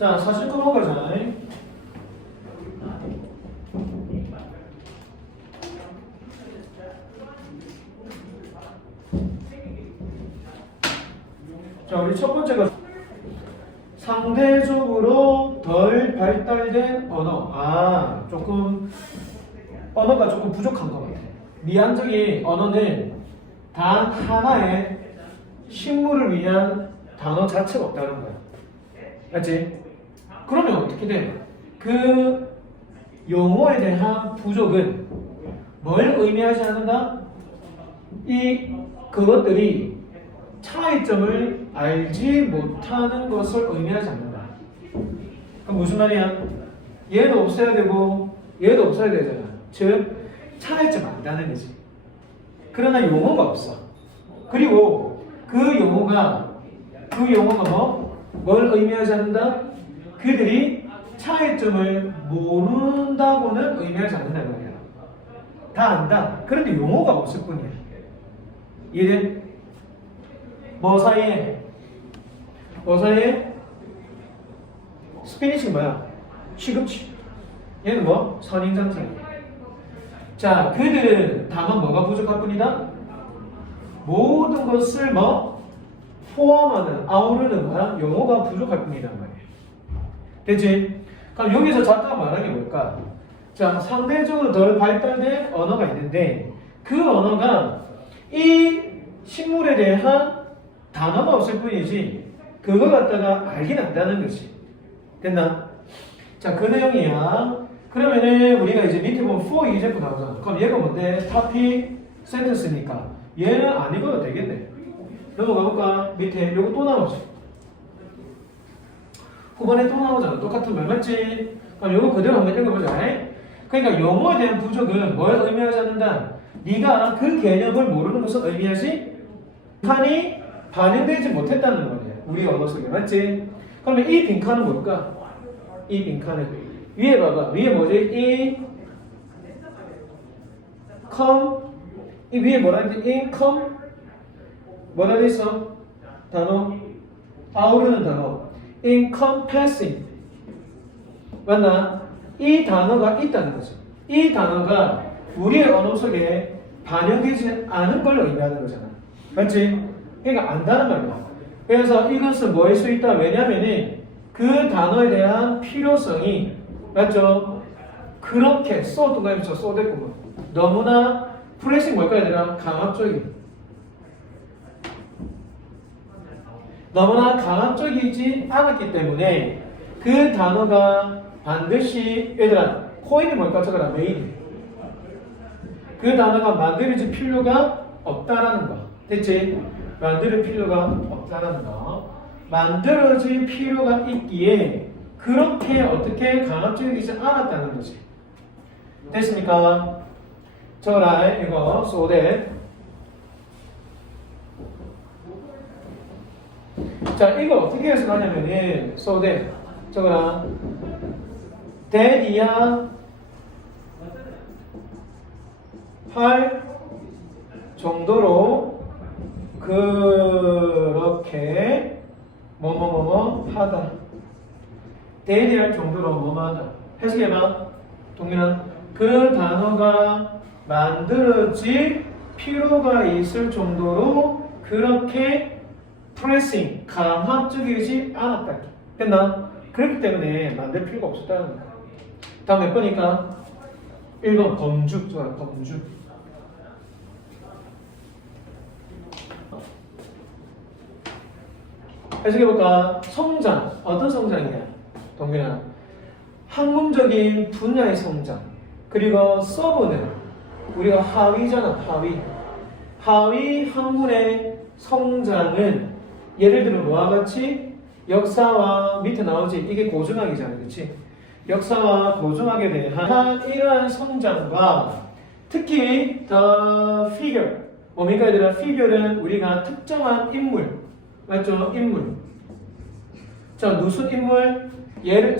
자, 49번 가자. 자, 우리 첫 번째가 상대적으로 덜 발달된 언어. 조금 언어가 조금 부족한 것 같아. 미안적인 언어는 단 하나의 식물을 위한 단어 자체가 없다는 거야. 맞지? 그러면 어떻게 돼? 그 용어에 대한 부족은 뭘 의미하지 않는다? 그것들이 차이점을 알지 못하는 것을 의미하지 않는다. 그럼 무슨 말이야? 얘도 없어야 되고 얘도 없어야 되잖아. 즉 차이점 안다는 거지. 그러나 용어가 없어. 그리고 그 용어가 뭘 의미하지 않는다? 그들이 차이점을 모른다고는 의미하지 않는다는 거야. 다 안다. 그런데 용어가 없을 뿐이야. 이해? 뭐 사이에? 스피니시 뭐야? 시금치. 얘는 뭐? 선인장사야. 자, 그들은 다만 뭐가 부족할 뿐이다? 모든 것을 뭐? 포함하는, 아우르는 뭐야? 용어가 부족할 뿐이란 말이야. 됐지? 그럼 여기서 작가가 말하는 게 뭘까? 자, 상대적으로 덜 발달된 언어가 있는데 그 언어가 이 식물에 대한 단어가 없을 뿐이지 그걸 갖다가 알긴 안다는 거지. 됐나? 자, 그 내용이야. 그러면은 우리가 이제 밑에 보면 for example 나오잖아. 그럼 얘가 뭔데? topic sentence니까 얘는 안 읽어도 되겠네. 넘어가 볼까? 밑에 요거 또 나오지. 후반에 또 나오잖아. 똑같은 말 맞지? 그럼 요거 그대로 한번 읽어보자. 그러니까 용어에 대한 부족은 뭘 의미하지 않는다? 네가 그 개념을 모르는 것을 의미하지? 빈칸이 반영되지 못했다는 거냐. 우리 언어 속에 맞지? 그러면 이 빈칸은 뭘까? 이 빈칸은 위에 봐봐. 위에 뭐지? 이 위에 뭐라 했지? income 뭐라 했어? 단어 아우르는 단어 encompassing 맞나? 이 단어가 있다는 거죠. 이 단어가 우리의 언어 속에 반영되지 않은 걸 의미하는 거잖아. 맞지? 그러니까 안다는 말이야. 그래서 이것은 뭐일 수 있다? 왜냐면은 그 단어에 대한 필요성이 맞죠? 그렇게 써도가 있어. 써댔구만. 너무나 프레싱 뭘까 얘들아? 강압적인 너무나 강압적이지 않았기 때문에 그 단어가 반드시 얘들아 코인이 뭘까 적어라. 메인 그 단어가 만들어질 필요가 없다라는 거. 됐지? 만들 필요가 없다라는 거. 만들어질 필요가 있기에 그렇게 어떻게 강압적이지 않았다는 거지. 됐습니까? 적어라. 이거 so that 자, 이거 어떻게 해석하냐면은 so that 적어라. that이야 할 정도로 그렇게 뭐뭐뭐뭐 하다. that이 할 정도로 뭐뭐 하다. 해석해봐. 동민아. 그 단어가 만들어질 필요가 있을 정도로 그렇게 프레싱, 강압적이지 않았다. 됐나? 그렇기 때문에 만들 필요가 없었다는 거야. 다음 몇 번이니까? 1번 범주. 범주. 해석해볼까? 성장. 어떤 성장이야? 동민아. 학문적인 분야의 성장. 그리고 서브는 우리가 하위잖아. 하위 학문의 성장은 예를 들어 뭐와 같이 역사와 밑에 나오지. 이게 고중학이잖아. 그렇지? 역사와 고중학에 대한 이러한 성장과 특히 the figure 뭡니까 얘들아? figure는 우리가 특정한 인물 맞죠? 인물. 자, 무슨 인물? 예를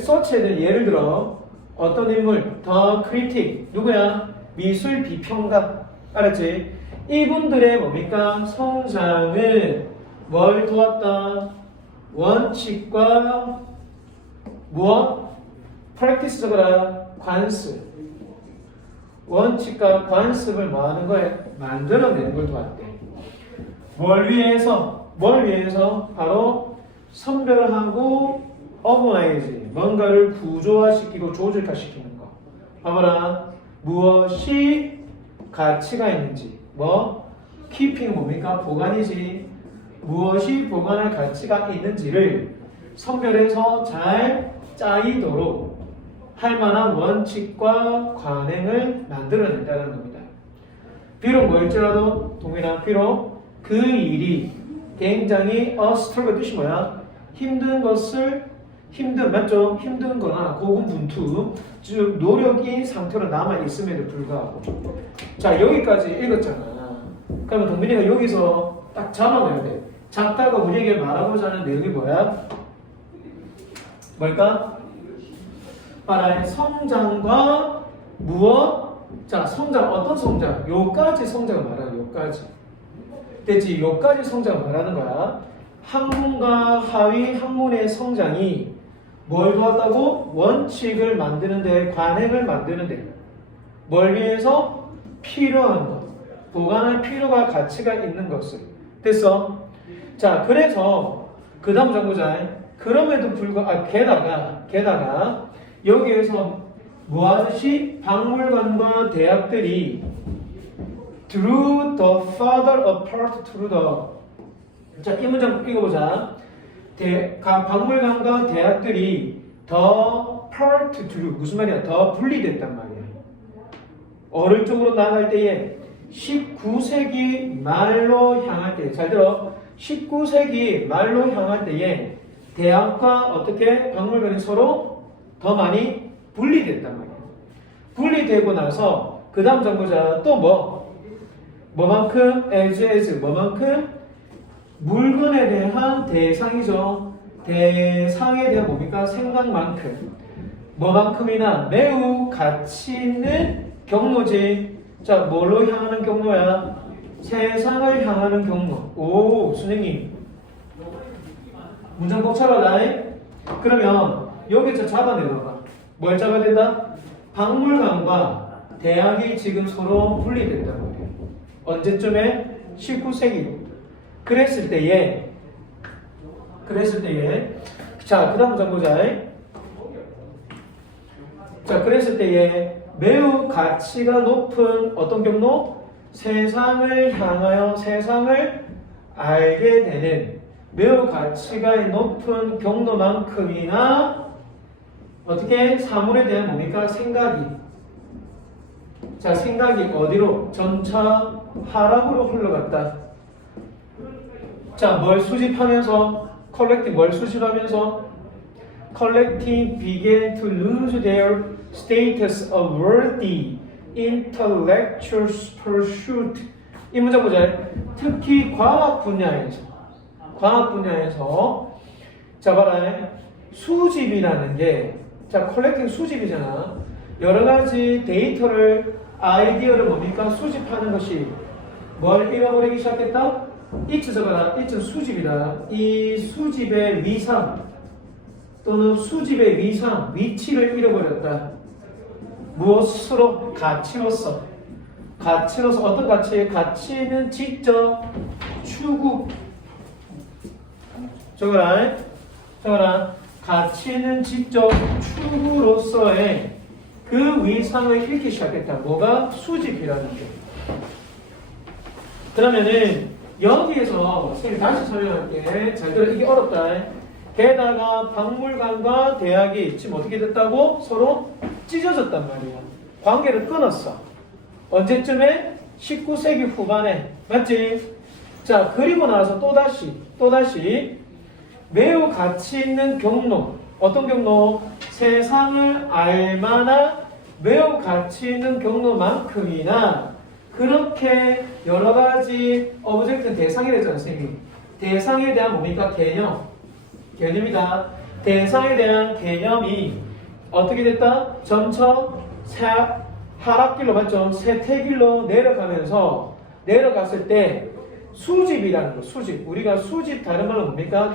들어 어떤 인물? the critic 누구야? 미술 비평가. 알았지? 이분들의 뭡니까? 성장은 뭘 도왔다? 원칙과 무엇? practice 적어라. 관습. 원칙과 관습을 뭐 하는 거에 만들어내는 걸 도왔대. 뭘 위해서? 바로 선별하고 어버나이즈, 뭔가를 구조화시키고 조직화시키는 거. 봐봐라. 무엇이 가치가 있는지, 키핑 뭡니까? 보관이지. 무엇이 보관할 가치가 있는지를 선별해서 잘 짜이도록 할 만한 원칙과 관행을 만들어낸다는 겁니다. 비록 뭐일지라도 동일한 비록 그 일이 굉장히 struggle 뜻이 뭐야? 맞죠? 힘든 거나 고군분투, 즉 노력인 상태로 남아있음에도 불구하고. 자, 여기까지 읽었잖아. 그러면 동민이가 여기서 딱 잡아내야 돼. 작가가 우리에게 말하고자 하는 내용이 뭐야? 뭘까? 말할 성장과 무엇? 자, 성장, 어떤 성장? 요까지 성장을 말하는 요까지. 됐지? 요까지 성장을 말하는 거야. 학문과 하위 학문의 성장이 뭘 도왔다고? 원칙을 만드는데, 관행을 만드는데. 뭘 위해서? 필요한 것. 보관할 필요가 가치가 있는 것을. 됐어? 자, 그래서 그 다음 정보자. 그럼에도 불구하고 게다가 여기에서 뭐하듯이 박물관과 대학들이 drew the farther apart through the. 자, 이 문장 읽어보자. 박물관과 대학들이 더 part drew, 무슨 말이야? 더 분리됐단 말이야. 어느 쪽으로 나아갈 때에 19세기 말로 향할 때, 잘 들어. 19세기 말로 향할 때에 대학과 어떻게 박물관이 서로 더 많이 분리됐단 말이야. 분리되고 나서 그 다음 정보자 또 뭐만큼 as 뭐만큼 물건에 대한 대상이죠. 대상에 대한 뭡니까? 생각만큼 뭐만큼이나 매우 가치 있는 경로지. 자, 뭘로 향하는 경로야? 세상을 향하는 경로. 오, 선생님 문장 꼭 잡아라. 그러면 여기서 잡아내봐. 뭘 잡아야 된다? 박물관과 대학이 지금 서로 분리된단 말이에요. 언제쯤에? 19세기로. 그랬을 때에 자, 그 다음 장 보자. 자, 그랬을 때에 매우 가치가 높은 어떤 경로? 세상을 향하여 세상을 알게 되는 매우 가치가 높은 경로만큼이나 어떻게 사물에 대한 뭡니까? 생각이. 자, 생각이 어디로? 점차 하락으로 흘러갔다. 자, 뭘 수집하면서? collecting began to lose their status of worthy intellectual pursuit. 이 문장 보자. 특히 과학 분야에서 자, 봐라. 수집이라는 게, 자, 컬렉팅 수집이잖아. 여러 가지 데이터를, 아이디어를 뭡니까? 수집하는 것이 뭘 잃어버리기 시작했다? 이츠 적어라. 이츠 수집이다. 이 수집의 위상 또는 수집의 위치를 잃어버렸다. 무엇으로? 가치로서. 어떤 가치? 가치는 지적 추구. 적어라. 가치는 지적 추구로서의 그 위상을 잃기 시작했다. 뭐가? 수집이라는 게. 그러면은 여기에서 선생님 다시 설명할게. 잘 들어. 이게 어렵다. 게다가 박물관과 대학이 지금 어떻게 됐다고? 서로 찢어졌단 말이야. 관계를 끊었어. 언제쯤에? 19세기 후반에. 맞지? 자, 그리고 나서 또다시 매우 가치 있는 경로. 어떤 경로? 세상을 알만한 매우 가치 있는 경로만큼이나 그렇게 여러 가지 오브젝트 대상이 되잖아요, 선생님. 대상에 대한 뭡니까? 개념이다. 대상에 대한 개념이 어떻게 됐다? 점차 하락길로 맞죠? 쇠퇴길로 내려갔을 때 수집이라는 거, 수집. 우리가 수집 다른 말로 뭡니까?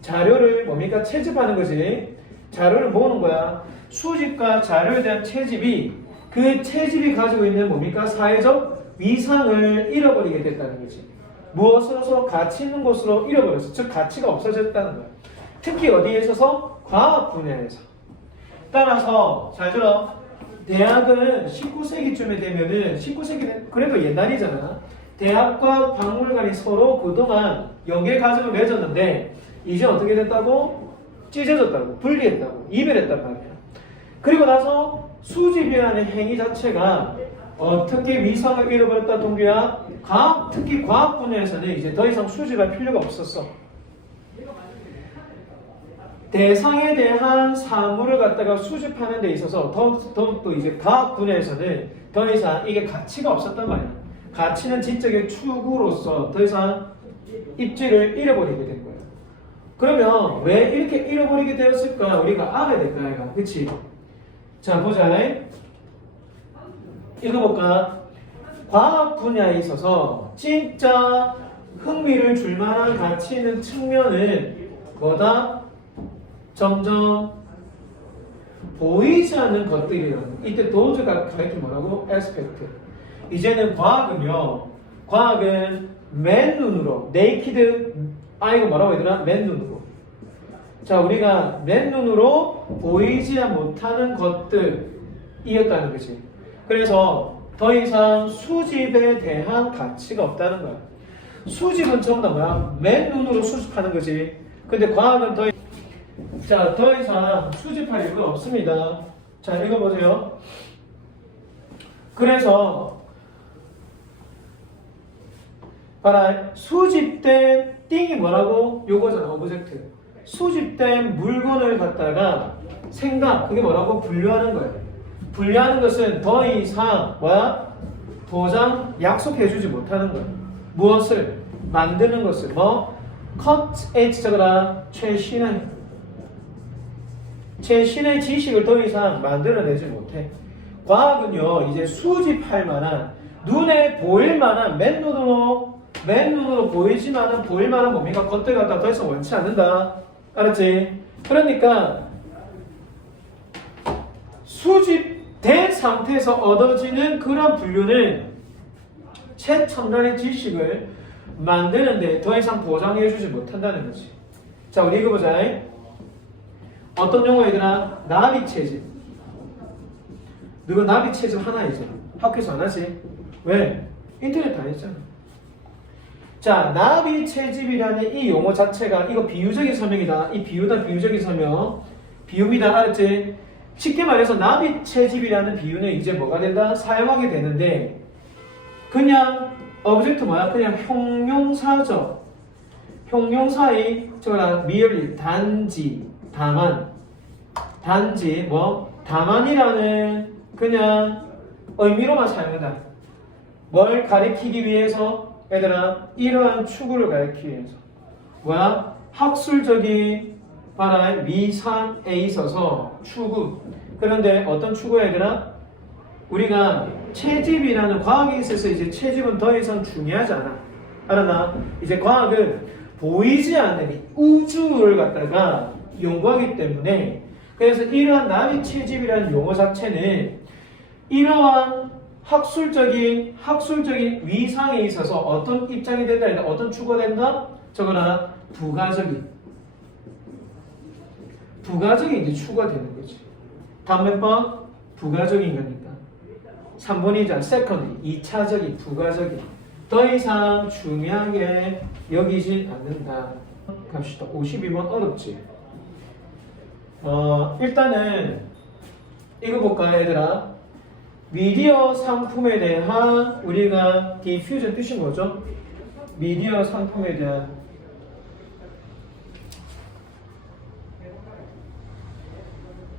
자료를 뭡니까? 채집하는 거지. 자료를 모으는 거야. 수집과 자료에 대한 채집이 그 채집이 가지고 있는 뭡니까? 사회적 위상을 잃어버리게 됐다는 거지. 무엇으로서? 가치 있는 것으로 잃어버렸어. 즉 가치가 없어졌다는 거야. 특히 어디에 있어서? 과학 분야에서. 따라서 잘 들어. 대학은 19세기쯤에 되면은 19세기는 그래도 옛날이잖아. 대학과 박물관이 서로 그동안 연계 과정을 맺었는데 이제 어떻게 됐다고? 찢어졌다고, 분리했다고, 이별했단 말이야. 그리고 나서 수집이라는 행위 자체가 어떻게 위상을 잃어버렸다 동규야? 특히 과학 분야에서는 이제 더 이상 수집할 필요가 없었어. 대상에 대한 사물을 갖다가 수집하는 데 있어서 더욱더 이제 과학 분야에서는 더 이상 이게 가치가 없었단 말이야. 가치는 지적의 추구로서 더 이상 입지를 잃어버리게 된 거야. 그러면 왜 이렇게 잃어버리게 되었을까? 우리가 알아야 될 거야. 그치? 자, 보자. 읽어볼까? 과학 분야에 있어서 진짜 흥미를 줄 만한 가치 있는 측면은 뭐다? 점점 보이지 않는 것들이라는. 이때 도즈가 가르친 뭐라고? 에스펙트. 이제는 과학은 맨눈으로, 네이키드, 이거 뭐라고 해야 되나? 맨눈으로. 자, 우리가 맨눈으로 보이지 못하는 것들이었다는 거지. 그래서 더 이상 수집에 대한 가치가 없다는 거야. 수집은 전부 다 뭐야? 맨눈으로 수집하는 거지. 근데 과학은 더 이상 수집할 이유가 없습니다. 자, 읽어보세요. 그래서 봐라, 수집된 띵이 뭐라고? 요거잖아, 오브젝트. 수집된 물건을 갖다가 생각, 그게 뭐라고? 분류하는 거예요. 분류하는 것은 더 이상 뭐야? 도장 약속해주지 못하는 거예요. 무엇을? 만드는 것을 cut edge 적어라. 최신의 지식을 더 이상 만들어내지 못해. 과학은요, 이제 수집할 만한, 눈에 보일 만한, 맨눈으로 보이지만은 보일 만한 뭡니까? 것들 갖다 더 이상 원치 않는다. 알았지? 그러니까 수집된 상태에서 얻어지는 그런 분류는 최첨단의 지식을 만드는데 더 이상 보장해주지 못한다는 거지. 자, 우리 읽어보자. 어떤 용어 얘들아? 나비채집. 너가 나비채집 하나 이제 학교에서 안 하지? 왜? 인터넷 다 했잖아. 자, 나비채집이라는 이 용어 자체가 이거 비유적인 설명이다. 이 비유다, 비유적인 설명. 비유입니다. 알았지? 쉽게 말해서 나비채집이라는 비유는 이제 뭐가 된다? 사용하게 되는데 그냥 오브젝트 뭐야? 그냥 형용사죠. 형용사의 저거랑 merely 단지, 단지 다만이라는 그냥 의미로만 사용한다. 뭘 가리키기 위해서? 얘들아, 이러한 추구를 가리키기 위해서. 뭐야? 학술적인 위상에 있어서 추구. 그런데 어떤 추구야, 얘들아? 우리가 채집이라는 과학에 있어서 이제 채집은 더 이상 중요하지 않아. 알았나? 이제 과학은 보이지 않는 이 우주를 갖다가 연구하기 때문에 그래서 이러한 나비 채집이라는 용어 자체는 이러한 학술적인 위상에 있어서 어떤 입장이 된다, 어떤 추구가 된다? 저거나 부가적인 이제 추구가 되는 거지. 다음 몇 번? 부가적인 거니까. 3번이자 secondary, 2차적인, 부가적인. 더 이상 중요하게 여기지 않는다. 갑시다. 52번 어렵지? 일단은 이거 볼까, 얘들아? 미디어 상품에 대한 우리가 디퓨전 뜻이 뭐죠? 미디어 상품에 대한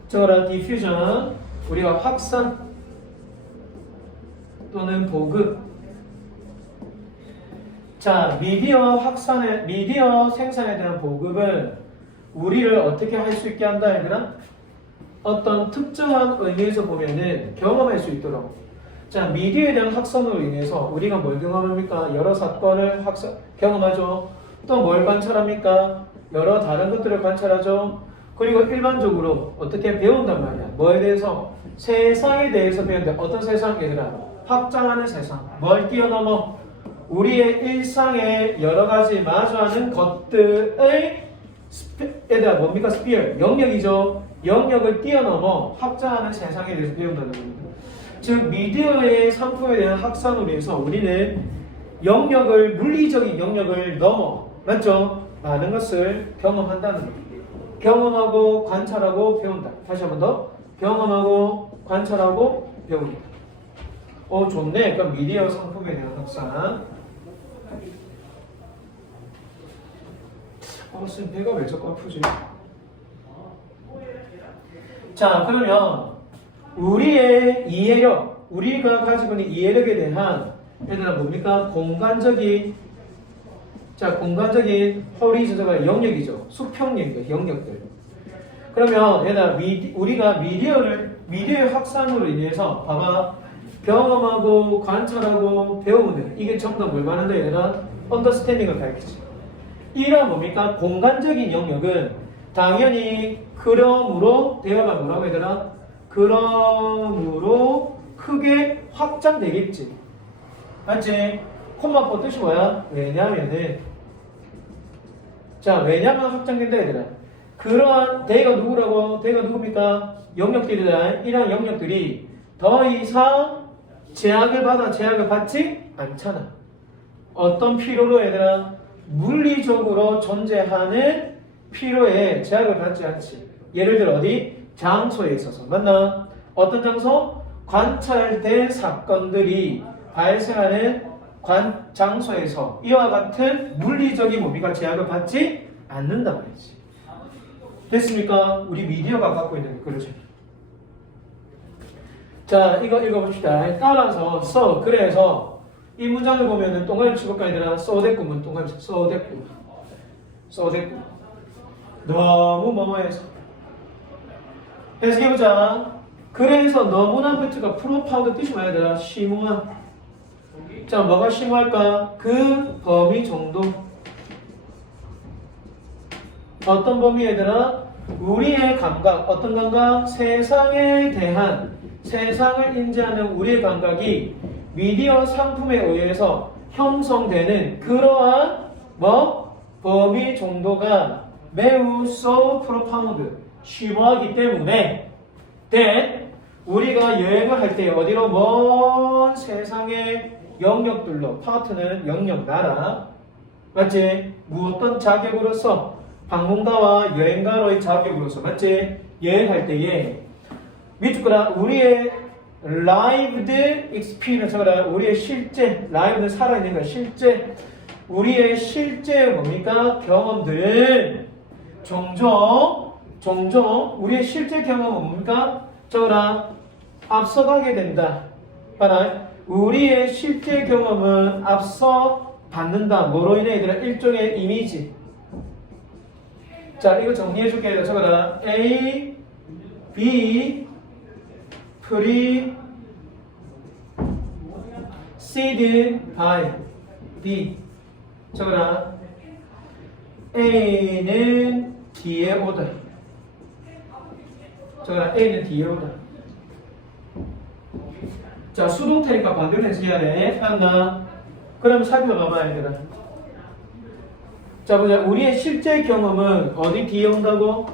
저거라 디퓨전 우리가 확산 또는 보급. 자, 미디어 생산에 대한 보급은 우리를 어떻게 할 수 있게 한다, 얘들아? 어떤 특정한 의미에서 보면은 경험할 수 있도록. 자, 미디어에 대한 확산으로 인해서 우리가 뭘 경험합니까? 여러 사건을 경험하죠. 또 뭘 관찰합니까? 여러 다른 것들을 관찰하죠. 그리고 일반적으로 어떻게 배운단 말이야. 뭐에 대해서? 세상에 대해서 배운다. 어떤 세상? 얘들아, 확장하는 세상. 뭘 뛰어넘어? 우리의 일상에 여러 가지 마주하는 것들의 얘들아 뭡니까? 스피어, 영역이죠. 영역을 뛰어넘어 확장하는 세상에 대해서 배운다는 겁니다. 즉 미디어의 상품에 대한 확산으로 해서 우리는 영역을, 물리적인 영역을 넘어, 맞죠? 많은 것을 경험한다는 겁니다. 경험하고 관찰하고 배운다. 다시 한 번 더. 경험하고 관찰하고 배운다. 좋네. 그럼 미디어 상품에 대한 확산. 선생님 배가 왜 자꾸 아프지? 자, 그러면 우리의 이해력, 우리가 가지고 있는 이해력에 대한 얘들아 뭡니까? 공간적인 호리존털 영역이죠. 수평 영역들. 그러면 얘들아 우리가 미디어의 확산으로 인해서 봐봐. 경험하고 관찰하고 배우는 이게 전부 다 뭘 말한다 얘들아? 언더스탠딩을 가르치지. 이런 뭡니까? 공간적인 영역은 당연히 그러므로 대화가 뭐라고 얘들아? 그러므로 크게 확장되겠지. 맞지? 콤마포 뜻이 뭐야? 왜냐면은 왜냐면 확장된다 얘들아. 그러한 대가 누구라고? 대가 누굽니까? 영역들이다. 이러한 영역들이 더 이상 제약을 받지 않잖아. 어떤 필요로 얘들아? 물리적으로 존재하는 필요에 제약을 받지 않지. 예를 들어 어디? 장소에 있어서. 맞나? 어떤 장소? 관찰된 사건들이 발생하는 장소에서 이와 같은 물리적인 뭡니까? 제약을 받지 않는다 말이지. 됐습니까? 우리 미디어가 갖고 있는 그러죠. 자, 이거 읽어봅시다. 따라서 그래서 이 문장을 보면은 동그라미 치볼까 얘들아? 써댔구문 동그라미 써댔구 너무 뭐뭐해서 해석해보자. 그래서 너무나 배트가 프로파운드 뜻이 뭐야 얘들아? 심오한. 자, 뭐가 심오할까? 그 범위 정도. 어떤 범위 얘들아? 우리의 감각. 어떤 감각? 세상에 대한, 세상을 인지하는 우리의 감각이 미디어 상품에 의해서 형성되는 그러한 범위 정도가 매우 so profound, 심오하기 때문에 우리가 여행을 할 때 어디로? 먼 세상의 영역들로, 파트는 영역, 나라, 맞지? 어떤 자격으로서, 방문가와 여행가로의 자격으로서, 맞지? 여행할 때에 밑줄 거라. 우리의 lived experience가 우리의 실제, live는 살아있는 거야. 실제, 우리의 실제 뭡니까? 경험들은 종종 우리의 실제 경험은 뭡니까? 저거라 앞서가게 된다. 봐라. 우리의 실제 경험은 앞서 받는다. 뭐로 인해 얘들아? 일종의 이미지. 자, 이거 정리해 줄게요. 저거라 A, B, preceded by B. 저거라 A는 뒤에 오다. 저거라 A는 뒤에 오다. 자, 수동태니까 반대로 해석해야 돼. 맞나? 그럼 살펴봐봐 얘들아. 자, 보자. 우리의 실제 경험은 어디 뒤에 온다고?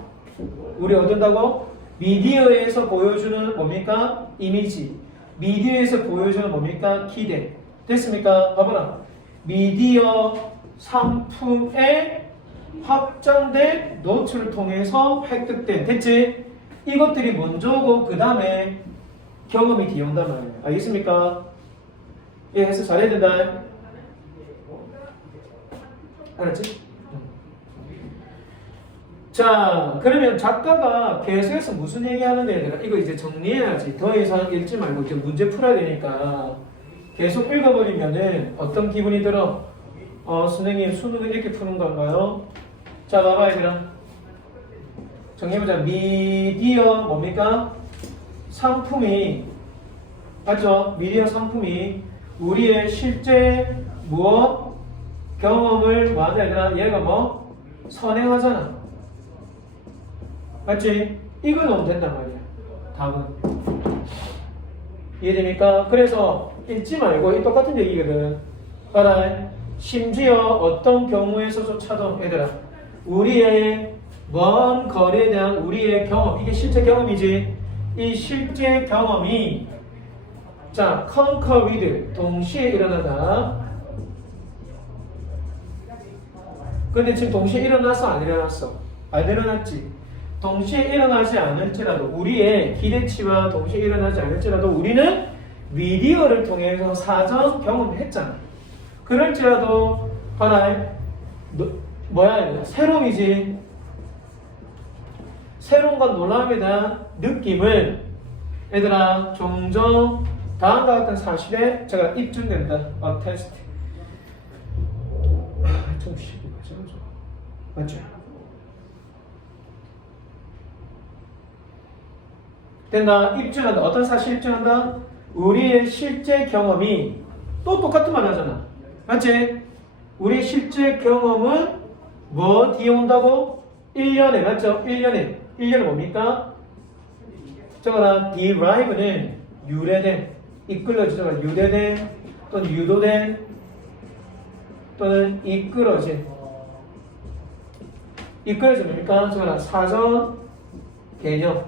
우리 어디 온다고? 미디어에서 보여주는 뭡니까? 이미지. 미디어에서 보여주는 뭡니까? 기대. 됐습니까? 봐봐라. 미디어 상품의 확장된 노출을 통해서 획득된. 됐지? 이것들이 먼저고 그 다음에 경험이 뒤에 온단 말이에요. 알겠습니까? 예, 해서 잘해야 된다. 알았지? 자, 그러면 작가가 계속해서 무슨 얘기하는데 얘들아? 이거 이제 정리해야지. 더 이상 읽지 말고 이제 문제 풀어야 되니까 계속 읽어버리면은 어떤 기분이 들어? 선생님 수능은 이렇게 푸는 건가요? 자, 봐봐 얘들아. 정리해보자. 미디어 뭡니까? 상품이, 맞죠? 미디어 상품이 우리의 실제 무엇? 경험을 뭐하냐 얘들아? 얘가 선행하잖아. 맞지? 이거 넣으면 된단 말이야. 답은. 이해됩니까? 그래서 읽지 말고 이 똑같은 얘기거든. 봐라. 심지어 어떤 경우에서조차도 얘들아 우리의 먼 거리에 대한 우리의 경험, 이게 실제 경험이지. 이 실제 경험이 자, concur with 동시에 일어나다. 근데 지금 동시에 일어났어 안 일어났어? 안 일어났지. 동시에 일어나지 않을지라도 우리의 기대치와 동시에 일어나지 않을지라도 우리는 미디어를 통해서 사전 경험했잖아. 그럴지라도 봐라 뭐야 새로움이지. 새로움과 놀라움에 대한 느낌을 얘들아 종종 다음과 같은 사실에 제가 입증된다. 테스트. 좀 쉬고 가자. 맞죠? 된다. 입증한다. 어떤 사실 입증한다? 우리의 실제 경험이 또 똑같은 말 하잖아. 맞지? 우리의 실제 경험은 뭐 뒤에 온다고? 1년에 맞죠? 1년에 뭡니까? 저거나 derive는 유래된, 이끌어지잖아. 유래된 또는 유도된 또는 이끌어진. 이끌어집니까? 저거나 사전 개념.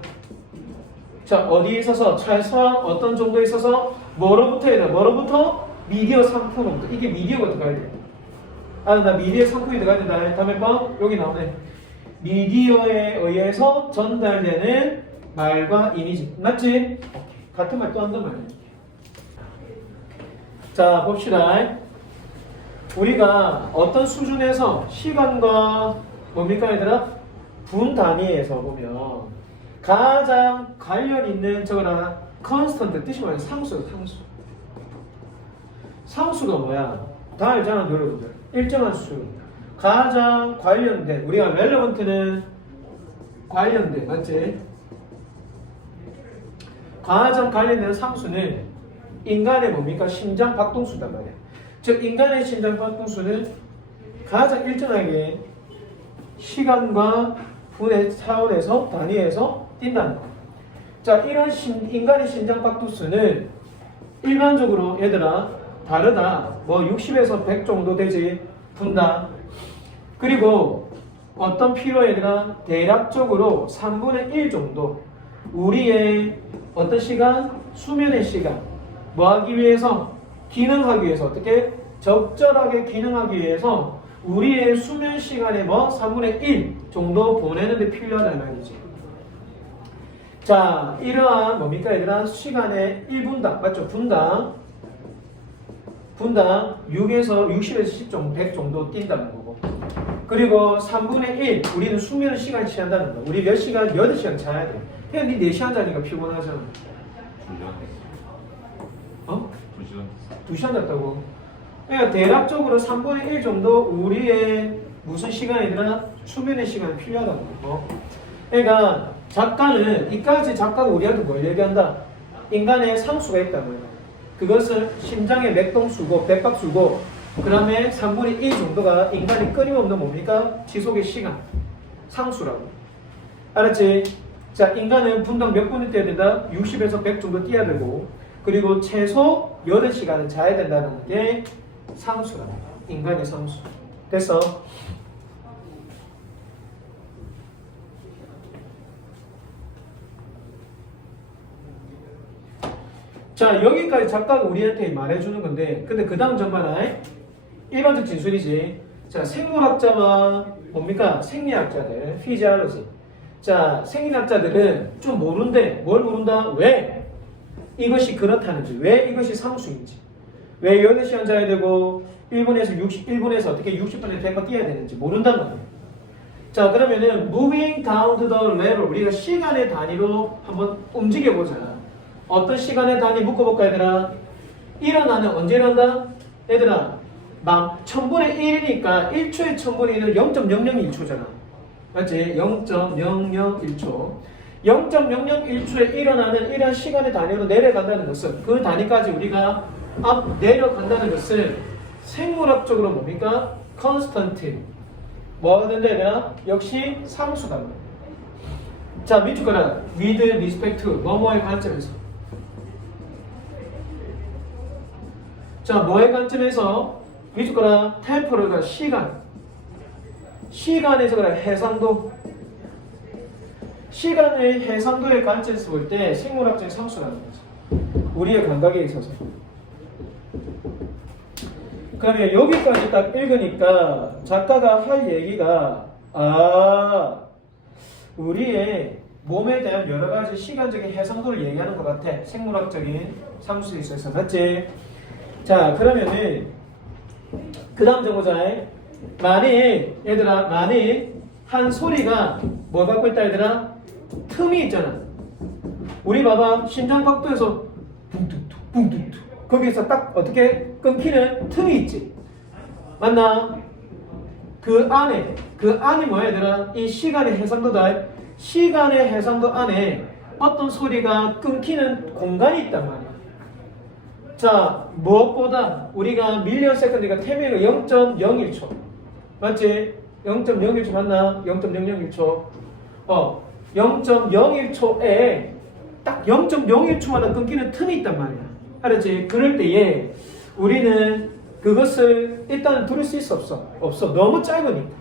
자, 어디에 있어서? 최소한 어떤 정도에 있어서? 뭐로부터 해야 돼? 뭐로부터? 미디어 상품으로부터. 이게 미디어가 들어가야 돼. 나 미디어 상품이 들어가야 된다. 다음에 거 여기 나오네. 미디어에 의해서 전달되는 말과 이미지. 맞지? 같은 말 또 한단 말이야. 자, 봅시다. 우리가 어떤 수준에서 시간과 뭡니까 얘들아? 분 단위에서 보면 가장 관련 있는 저거나 컨스턴트 뜻이 뭐야? 상수야, 상수. 상수가 뭐야? 다 알잖아, 여러분들. 일정한 수. 가장 관련된, 우리가 relevant는 관련된, 맞지? 가장 관련된 상수는 인간의 뭡니까? 심장 박동수단 말이야. 즉, 인간의 심장 박동수는 가장 일정하게 시간과 분의 차원에서, 단위에서 뛴다는 거야. 자, 이런 인간의 심장 박동수는 일반적으로 얘들아, 다르다. 뭐 60에서 100 정도 되지. 분당. 그리고 어떤 필요에나 대략적으로 3분의 1 정도 우리의 어떤 시간? 수면의 시간. 뭐 하기 위해서? 기능하기 위해서. 어떻게? 적절하게 기능하기 위해서 우리의 수면 시간의 뭐? 3분의 1 정도 보내는데 필요하다는 말이지. 자, 이러한 뭡니까 얘들아? 시간의 1분당. 맞죠? 분당 6에서 60에서 10 정도, 100 정도 뛴다는 거고. 그리고 3분의 1, 우리는 수면 시간 취한다는 거. 우리 몇 시간? 8시간 자야 돼. 그냥 니 4시간 자니까 피곤하잖아. 2시간 잤다고. 그러니까 대략적으로 3분의 1 정도 우리의 무슨 시간이더라? 수면의 시간이 필요하다는 거고. 그러니까 작가는, 이까지 작가가 우리한테 뭘 얘기한다? 인간의 상수가 있다는 거예요. 그것은 심장의 맥동수고 백박수고 그 다음에 3분의 1 정도가 인간이 끊임없는 뭡니까? 지속의 시간 상수라고. 알았지? 자, 인간은 분당 몇 분을 뛰어야 된다? 60에서 100 정도 뛰어야 되고 그리고 최소 8시간은 자야 된다는 게 상수라고. 인간의 상수. 됐어? 자, 여기까지 작가가 우리한테 말해주는 건데, 근데 그 다음 전반은 일반적 진술이지. 자, 생물학자와 뭡니까? 생리학자들, 피지올로지. 자, 생리학자들은 좀 모른대. 뭘 모른다? 왜 이것이 그렇다는지, 왜 이것이 상수인지, 왜 8시간 자야 되고 1분에서 어떻게 60분에 100번 뛰어야 되는지 모른단 말이에요. 자, 그러면은 moving down to the level, 우리가 시간의 단위로 한번 움직여보자. 어떤 시간의 단위 묶어볼까 얘들아? 일어나는 언제 일어난다? 얘들아 1000분의 1이니까 1초의 1000분의 1은 0.001초잖아. 맞지? 0.001초 0.001초에 일어나는 이러한 시간의 단위로 내려간다는 것은 그 단위까지 우리가 내려간다는 것은 생물학적으로 뭡니까? 컨스턴트 뭐가 된다 얘들아? 역시 상수다. 자, 밑줄 거라. with respect to 뭐뭐의 관점에서. 자, 뭐의 관점에서 밑줄 거라. temporal가 시간. 시간에서 그래 해상도. 시간의 해상도의 관점에서 볼 때 생물학적인 상수라는 거죠. 우리의 감각에 있어서. 그러면 여기까지 딱 읽으니까 작가가 할 얘기가 우리의 몸에 대한 여러 가지 시간적인 해상도를 얘기하는 것 같아. 생물학적인 상수에 있어서. 맞지? 자, 그러면은 그 다음 정보자. 만일 한 소리가 뭐 갖고 있다 얘들아? 틈이 있잖아. 우리 봐봐. 심장박도에서 붕툭툭 붕툭툭 거기서 딱 어떻게 끊기는 틈이 있지. 맞나? 그 안이 뭐야 얘들아? 이 시간의 해상도다. 시간의 해상도 안에 어떤 소리가 끊기는 공간이 있단 말이야. 자, 무엇보다 우리가 밀리언 세컨드가 10의 0.01초 맞지? 0.01초 맞나? 0.001초 0.01초에 딱 0.01초마다 끊기는 틈이 있단 말이야. 알았지? 그럴 때에 우리는 그것을 일단은 들을 수 있어 없어. 너무 짧으니까.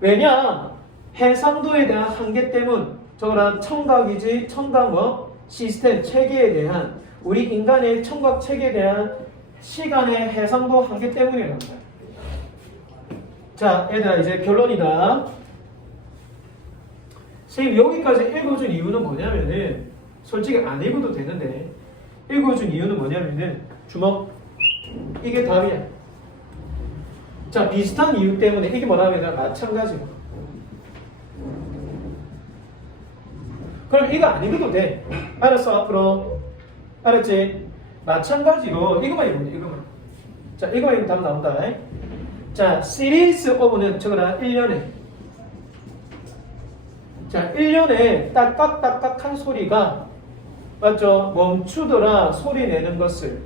왜냐? 해상도에 대한 한계 때문. 저거랑 청각이지. 청각 뭐? 시스템 체계에 대한 우리 인간의 청각 체계에 대한 시간의 해상도 한계 때문이라는 거야. 자, 얘들아 이제 결론이다. 선생님 여기까지 읽어준 이유는 뭐냐면은 솔직히 안 읽어도 되는데 읽어준 이유는 뭐냐면은 주먹 이게 답이야. 자, 비슷한 이유 때문에 이게 뭐라면 마찬가지로. 그럼 이거 안 읽어도 돼. 알았어 앞으로. 알았지? 마찬가지로 이거만 읽으면 이거만. 자, 이거만 읽으면 답 나온다. 자, 시리즈 오브는 저거나 1년에. 자, 1년에 딱딱딱딱한 소리가 맞죠? 멈추더라 소리 내는 것을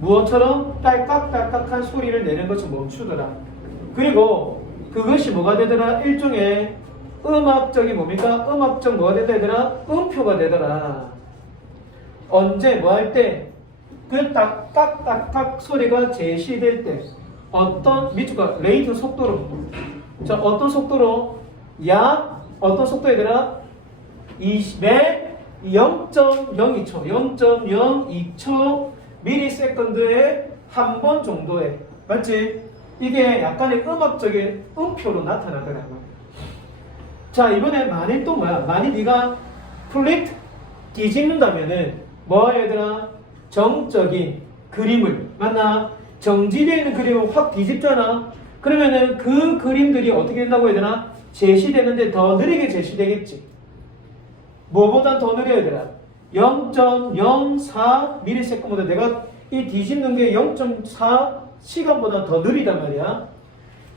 무엇처럼? 딸깍딸깍한 소리를 내는 것을 멈추더라. 그리고 그것이 뭐가 되더라? 일종의 음악적인 뭡니까? 음악적 뭐가 되더라? 음표가 되더라. 언제 뭐 할 때? 그 딱딱딱딱 소리가 제시될 때 어떤 밑줄과 레이트 속도로 자 어떤 속도로? 약 어떤 속도이더라? 20에 0.02초 0.02초 미리세컨드에 한 번 정도에 맞지? 이게 약간의 음악적인 음표로 나타나더라고요. 자 이번에 만일 또 뭐야? 만일 네가 플립 뒤집는다면은 뭐야 얘들아? 정적인 그림을 맞나? 정지되어 있는 그림을 확 뒤집잖아. 그러면은 그 그림들이 어떻게 된다고 해야 되나? 제시되는데 더 느리게 제시되겠지. 뭐보다 더 느려야 되나? 0.04ms보다 내가 이 뒤집는 게 0.4 시간보다 더 느리단 말이야.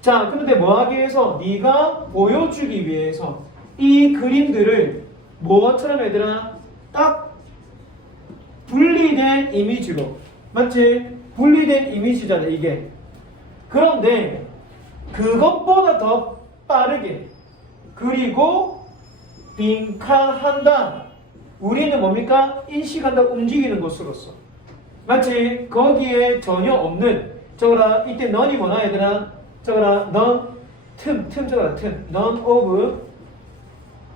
자, 그런데 뭐 하기 위해서? 네가 보여주기 위해서 이 그림들을 뭐처럼 얘들아? 딱 분리된 이미지로. 맞지? 분리된 이미지잖아, 이게. 그런데 그것보다 더 빠르게 그리고 빈칸한다. 우리는 뭡니까? 인식한다, 움직이는 것으로서. 맞지? 거기에 전혀 없는 저거라 이때 넌이 뭐나 얘들아? 저거라 넌 틈 저거라 틈 none of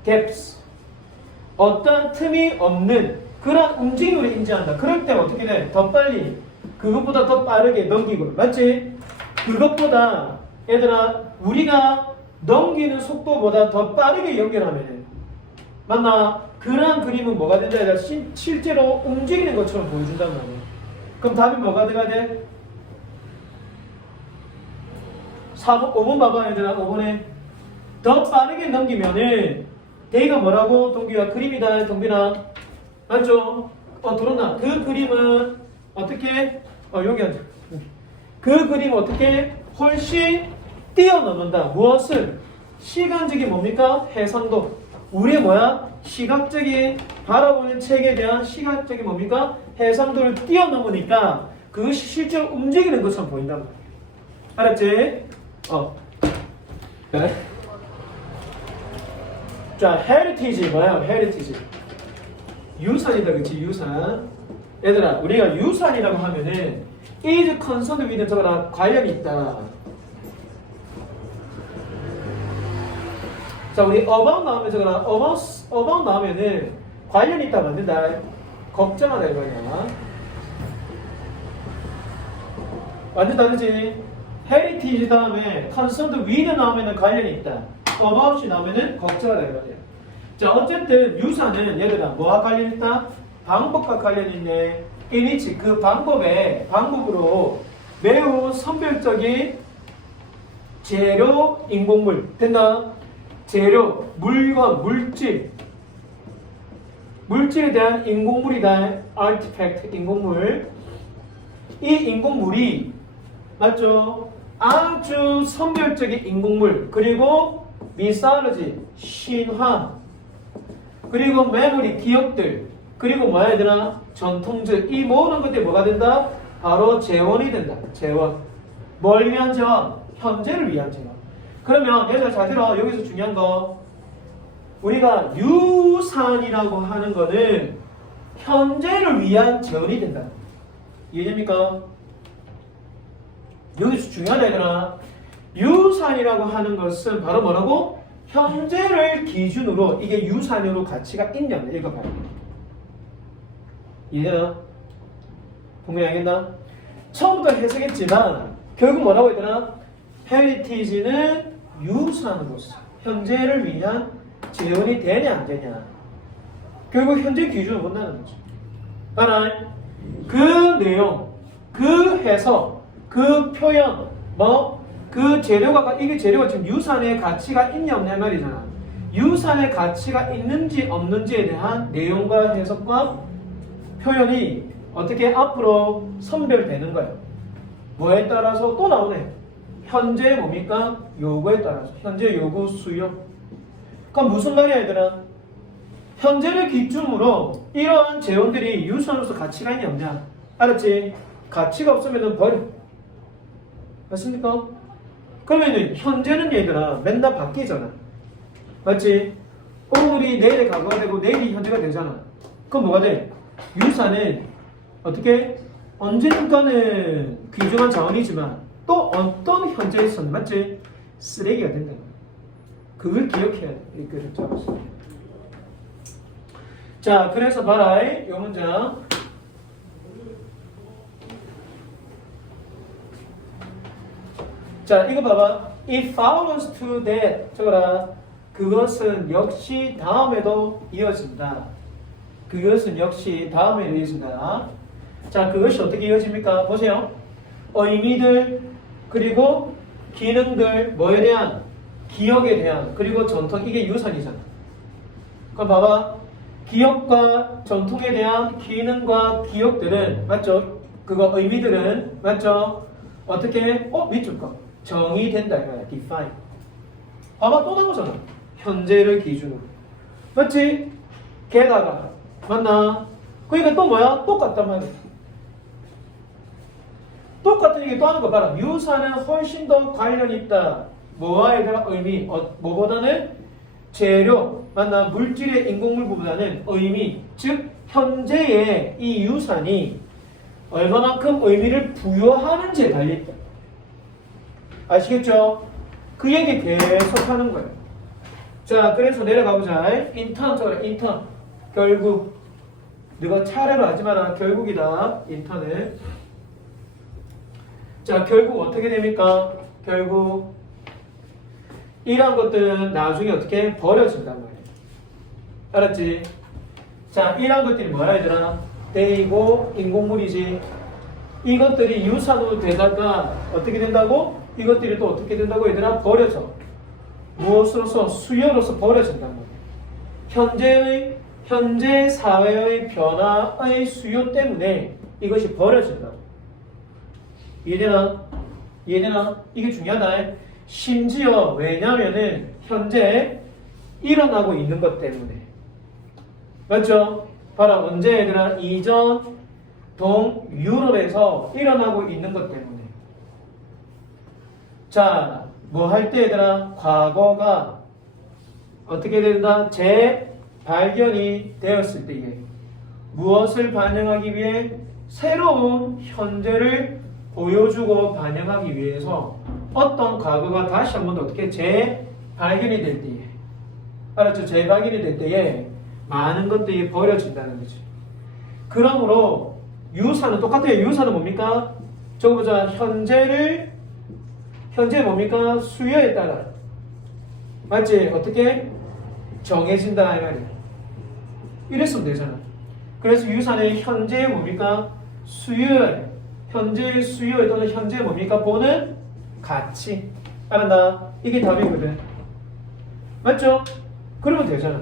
gaps 어떤 틈이 없는 그런 움직임을 인지한다. 그럴 때 어떻게 돼? 더 빨리 그것보다 더 빠르게 넘기고 맞지? 그것보다 얘들아 우리가 넘기는 속도보다 더 빠르게 연결하면 맞나? 그러한 그림은 뭐가 된다 얘들아? 실제로 움직이는 것처럼 보여준단 말이야. 그럼 답이 뭐가 돼야 돼? 5번 봐봐 얘들아. 5번에 더 빠르게 넘기면은 대가 뭐라고? 동규야 그림이다. 동빈아 맞죠? 들었나? 그 그림은 어떻게? 여기 앉아. 그 그림은 어떻게? 훨씬 뛰어넘는다. 무엇을? 시간적인 뭡니까? 해상도. 우리의 뭐야? 시각적인 바라보는 책에 대한 시각적인 뭡니까? 해상도를 뛰어넘으니까 그것이 실제로 움직이는 것처럼 보인단 말이야. 알았지? 네. 자, heritage 뭐야? heritage. 유산이다, 그치? 유산. 얘들아, 우리가 유산이라고 하면은 is concerned with 저거랑 관련이 있다. 자, 우리 about 나오면 저거랑 about 나오면은 관련이 있다 만든다. 걱정하다 이거야. 완전 다르지? heritage 다음에 concerned with 나오면은 관련이 있다. about이 나오면은 걱정하다 이거야. 자, 어쨌든 유사는 얘들아 뭐와 관련이 있다? 방법과 관련이 있네. 인위치 그 방법으로 매우 선별적인 재료, 인공물 된다. 재료, 물건, 물질에 대한 인공물이다. artifact, 인공물. 이 인공물이 맞죠? 아주 선별적인 인공물, 그리고 mythology, 신화, 그리고 memory, 기억들, 그리고 뭐야 얘들아? 전통적. 이 모든 것들이 뭐가 된다? 바로 재원이 된다. 재원. 뭘 위한 재원? 현재를 위한 재원. 그러면 얘들아 잘 들어. 여기서 중요한 거, 우리가 유산이라고 하는 거는 현재를 위한 재원이 된다. 이해됩니까? 여기서 중요하다 얘들아. 유산이라고 하는 것은 바로 뭐라고? 현재를 기준으로 이게 유산으로 가치가 있냐 읽어봐요. 이해되나? 분명히 알겠나? 처음부터 해석했지만 결국 뭐라고 했더라? heritage는 유산으로서 현재를 위한 재원이 되냐 안 되냐. 결국 현재 기준을 본다는 거죠. 따라 그 내용, 그 해석, 그 표현, 그 재료가, 이게 재료가 지금 유산의 가치가 있냐 없냐 말이잖아. 유산의 가치가 있는지 없는지에 대한 내용과 해석과 표현이 어떻게 앞으로 선별되는 거예요. 뭐에 따라서 또 나오네. 현재 뭡니까? 요구에 따라서. 현재 요구 수요. 그럼 무슨 말이야 얘들아? 현재를 기준으로 이러한 재원들이 유산으로서 가치가 있냐 없냐. 알았지? 가치가 없으면 버려. 맞습니까? 그러면은 현재는 얘들아 맨날 바뀌잖아. 맞지? 오늘이 내일의 과거가 되고 내일이 현재가 되잖아. 그럼 뭐가 돼? 유산은 어떻게? 언젠가는 귀중한 자원이지만 또 어떤 현재에서는 맞지? 쓰레기가 된다. 그걸 기억해야 돼. 이렇게 적었어. 자, 그래서 봐라. 이 문장. 자, 이거 봐봐. It follows to that. 적어라. 그것은 역시 다음에도 이어진다. 그것은 역시 다음에도 이어진다. 자, 그것이 어떻게 이어집니까? 보세요. 의미들, 그리고 기능들, 뭐에 대한? 기억에 대한, 그리고 전통, 이게 유산이잖아. 그럼 봐봐. 기억과 전통에 대한 기능과 기억들은, 맞죠? 그거 의미들은, 맞죠? 어떻게? 밑줄 거. 정의된다 이거야. define. 봐봐 또 나오잖아. 현재를 기준으로. 맞지? 게다가 맞나? 그러니까 또 뭐야? 똑같단 말이야. 똑같은 얘기 또 하는 거 봐라. 유사는 훨씬 더 관련이 있다. 뭐와에 대한 의미? 뭐보다는 재료, 맞나? 물질의 인공물보다는 의미. 즉 현재의 이 유산이 얼마만큼 의미를 부여하는지에 달려있다. 아시겠죠? 그 얘기 계속 하는 거예요. 자, 그래서 내려가보자. 인턴. 결국. 너가 차례로 하지 마라. 결국이다. 인턴은. 자, 결국 어떻게 됩니까? 결국 이런 것들은 나중에 어떻게 버려진단 말이에요. 알았지? 자, 이런 것들이 뭐라 얘들아? 데이고 인공물이지. 이것들이 유산으로 되다가 어떻게 된다고? 이것들이 또 어떻게 된다고 얘들아? 버려져. 무엇으로서? 수요로서 버려진단 말이에요. 현재 사회의 변화의 수요 때문에 이것이 버려진다고. 이해되나? 이게 중요하다. 심지어 왜냐면은 현재 일어나고 있는 것 때문에. 맞죠? 봐라. 언제 얘들아? 이전 동유럽에서 일어나고 있는 것 때문에. 자, 뭐 할 때 얘들아? 과거가 어떻게 된다? 재발견이 되었을 때에 무엇을 반영하기 위해 새로운 현재를 보여주고 반영하기 위해서 어떤 과거가 다시 한 번 더 어떻게 재발견이 될 때에 알았죠? 재발견이 될 때에 많은 것들이 버려진다는 거지. 그러므로 유사는 똑같아요. 유사는 뭡니까? 저거 보자. 현재 뭡니까? 수요에 따라 맞지? 어떻게? 정해진다 이 말이야. 이랬으면 되잖아. 그래서 유사는 현재의 뭡니까? 수요에 현재의 수요 또는 현재 뭡니까? 보는 가치. 알았나? 이게 답이거든. 맞죠? 그러면 되잖아.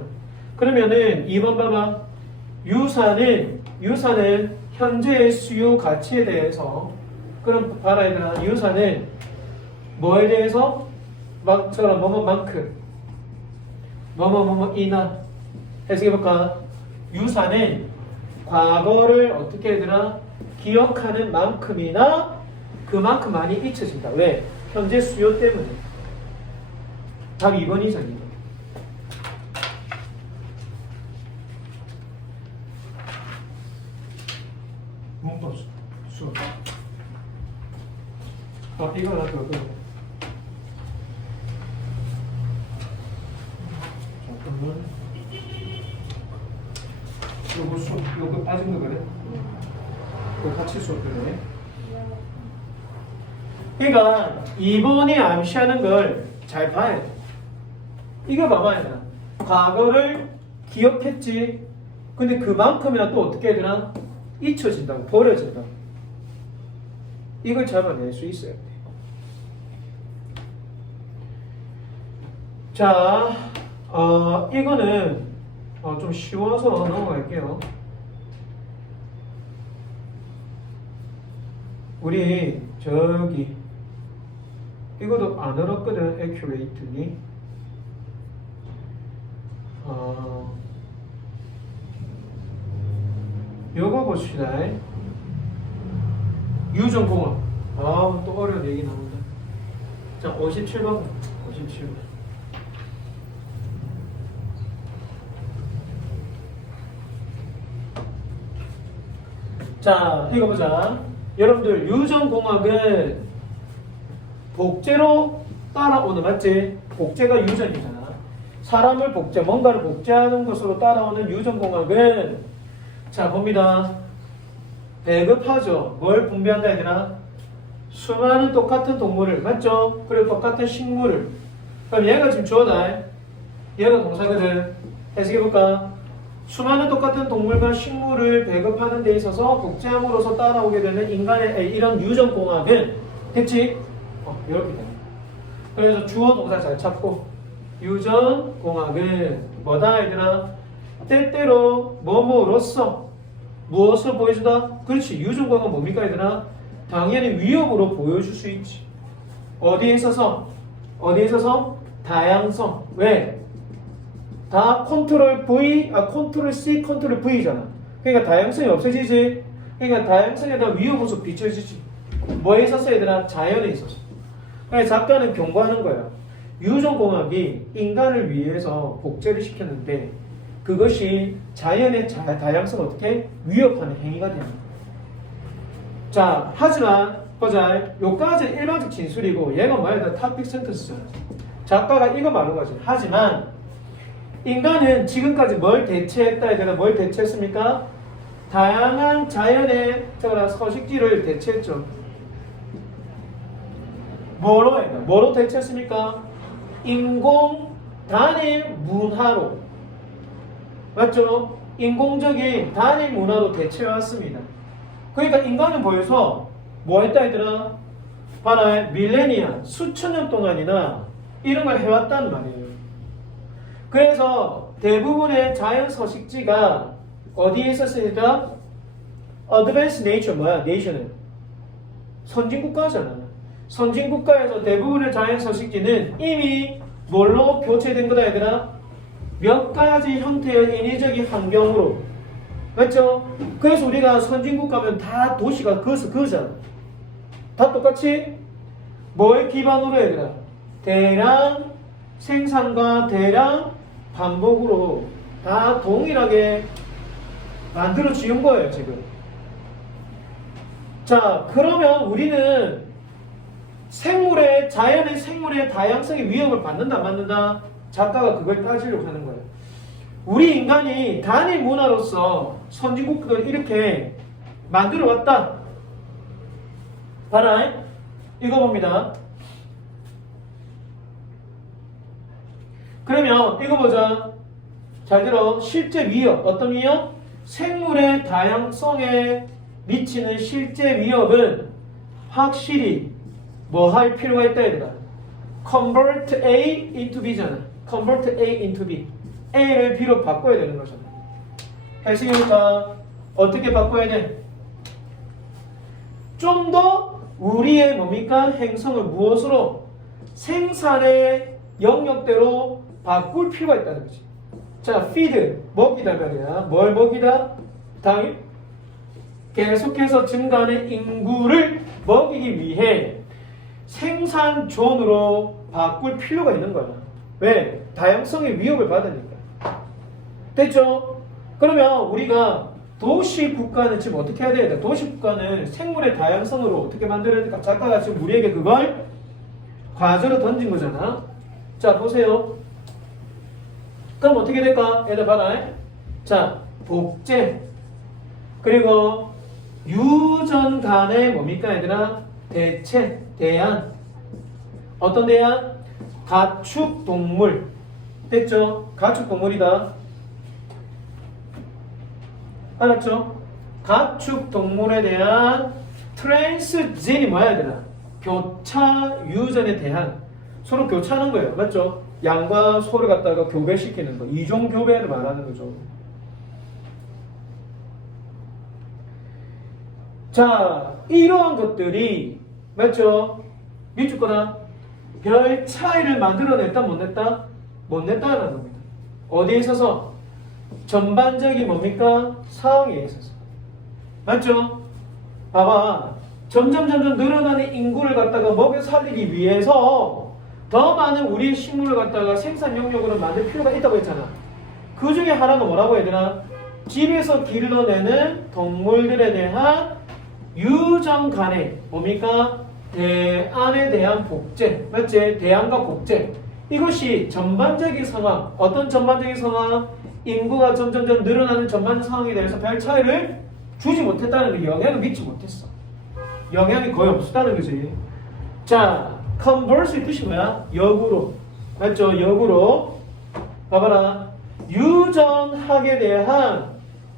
그러면은 2번 봐봐. 유사는 현재의 수요 가치에 대해서 그럼 봐라 얘들아. 유사는 뭐에 대해서? 막처럼 뭐뭐만큼 뭐뭐뭐뭐이나 해석해볼까? 유사는 과거를 어떻게 얘들아? 기억하는 만큼이나 그만큼 많이 잊혀진다. 왜? 현재 수요 때문에. 답 2번이죠. 2번. 문법 수업. 이거 하나 더. 잠깐만. 요거 수업, 요거 빠진 거거든. 그거 같이 수업 들으네. 그러니까 2번이 암시하는 걸 잘 봐야 돼. 이거 봐봐야 과거를 기억했지. 근데 그만큼이나 또 어떻게 해야 되나? 잊혀진다고, 버려진다고. 이걸 잡아낼 수 있어야 돼. 자, 이거는 좀 쉬워서 넘어갈게요. 우리 저기 이것도 안 어렵거든. accurately. 요거 봅시다. 유전공학. 또 어려운 얘기 나온다. 자, 57번. 57번. 자, 이거 보자. 여러분들, 유전공학은 복제로 따라오는, 맞지? 복제가 유전이잖아. 사람을 복제, 뭔가를 복제하는 것으로 따라오는 유전공학은, 자, 봅니다. 배급하죠. 뭘 분배한다, 얘들아? 수많은 똑같은 동물을, 맞죠? 그리고 똑같은 식물을. 그럼 얘가 지금 주어다. 얘가 동사거든. 해석해볼까? 수많은 똑같은 동물과 식물을 배급하는 데 있어서 복제함으로써 따라오게 되는 인간의 이런 유전공학은, 됐지? 이렇게 됩니다. 그래서 주어 동사 잘 찾고, 유전공학은 뭐다 얘들아? 때때로 뭐뭐로써 무엇을 보여주다? 그렇지. 유전공학은 뭡니까 얘들아? 당연히 위협으로 보여줄 수 있지. 어디에 있어서? 다양성. 왜? 다 컨트롤 V, 컨트롤 C, 컨트롤 V잖아. 그러니까 다양성이 없어지지. 그러니까 다양성에다 위협으로 비춰지지. 뭐에 있었어 얘들아? 자연에 있었어. 그래서 작가는 경고하는 거야. 유전공학이 인간을 위해서 복제를 시켰는데 그것이 자연의 다양성을 어떻게 위협하는 행위가 됩니다. 자, 하지만 보자. 요까지 일반적 진술이고 얘가 뭐야? 토픽 센텐스잖아. 작가가 이거 말하는 거지. 하지만 인간은 지금까지 뭘 대체했다 얘들아? 뭘 대체했습니까? 다양한 자연의 서식지를 대체했죠. 뭐로 대체했습니까? 인공 단일 문화로. 맞죠? 인공적인 단일 문화로 대체해왔습니다. 그러니까 인간은 벌써 뭐 했다 얘들아? 봐라. 밀레니아, 수천 년 동안이나 이런 걸 해왔단 말이에요. 그래서 대부분의 자연 서식지가 어디에 있었으니까? Advanced Nature 뭐야? Nation은 선진국가잖아. 선진국가에서 대부분의 자연 서식지는 이미 뭘로 교체된 거다 얘들아? 몇 가지 형태의 인위적인 환경으로. 맞죠? 그래서 우리가 선진국 가면 다 도시가 그거잖아. 다 똑같이 뭐에 기반으로 얘들아? 대량 생산과 대량 반복으로 다 동일하게 만들어 지은 거예요, 지금. 자, 그러면 우리는 자연의 생물의 다양성의 위협을 받는다, 안 받는다? 작가가 그걸 따지려고 하는 거예요. 우리 인간이 단일 문화로서 선진국들을 이렇게 만들어 왔다. 봐라. 이거 봅니다. 그러면 이거 보자. 잘 들어. 실제 위협. 어떤 위협? 생물의 다양성에 미치는 실제 위협은 확실히 뭐 할 필요가 있다 얘들아. Convert A into B잖아. Convert A into B. A를 B로 바꿔야 되는 거잖아. 했으니까 어떻게 바꿔야 돼? 좀 더 우리의 뭡니까? 행성을 무엇으로? 생산의 영역대로 바꿀 필요가 있다는 거지. 자, feed, 먹이다 말이야. 뭘 먹이다? 당일 계속해서 증가하는 인구를 먹이기 위해 생산존으로 바꿀 필요가 있는 거야. 왜? 다양성의 위협을 받으니까. 됐죠? 그러면 우리가 도시 국가는 지금 어떻게 해야 돼야 돼? 도시 국가는 생물의 다양성으로 어떻게 만들어야 될까? 작가가 지금 우리에게 그걸 과제로 던진 거잖아. 자, 보세요. 그럼 어떻게 될까? 얘들 봐라. 자, 복제. 그리고 유전 간의 뭡니까, 얘들아? 대체, 대안. 어떤 대안? 가축 동물. 됐죠? 가축 동물이다. 알았죠? 가축 동물에 대한 트랜스젠이 뭐야, 얘들아? 교차 유전에 대한 서로 교차하는 거예요. 맞죠? 양과 소를 갖다가 교배시키는 거. 이종 교배를 말하는 거죠. 자, 이러한 것들이 맞죠? 밑줄 거나 별 차이를 만들어냈다 못 냈다? 못 냈다라는 겁니다. 어디에 있어서? 전반적인 뭡니까? 상황에 있어서. 맞죠? 봐봐. 점점 늘어나는 인구를 갖다가 먹여 살리기 위해서 더 많은 우리의 식물을 갖다가 생산 영역으로 만들 필요가 있다고 했잖아. 그 중에 하나가 뭐라고 해야 되나? 집에서 길러내는 동물들에 대한 유전 간의 뭡니까? 대안에 대한 복제. 맞지? 대안과 복제. 이것이 전반적인 상황. 어떤 전반적인 상황? 인구가 점점 늘어나는 전반 상황에 대해서 별 차이를 주지 못했다는 게 영향을 미치지 못했어. 영향이 거의 없었다는 거지. 자, converse의 뜻이 뭐야? 역으로. 맞죠? 역으로. 봐봐라. 유전학에 대한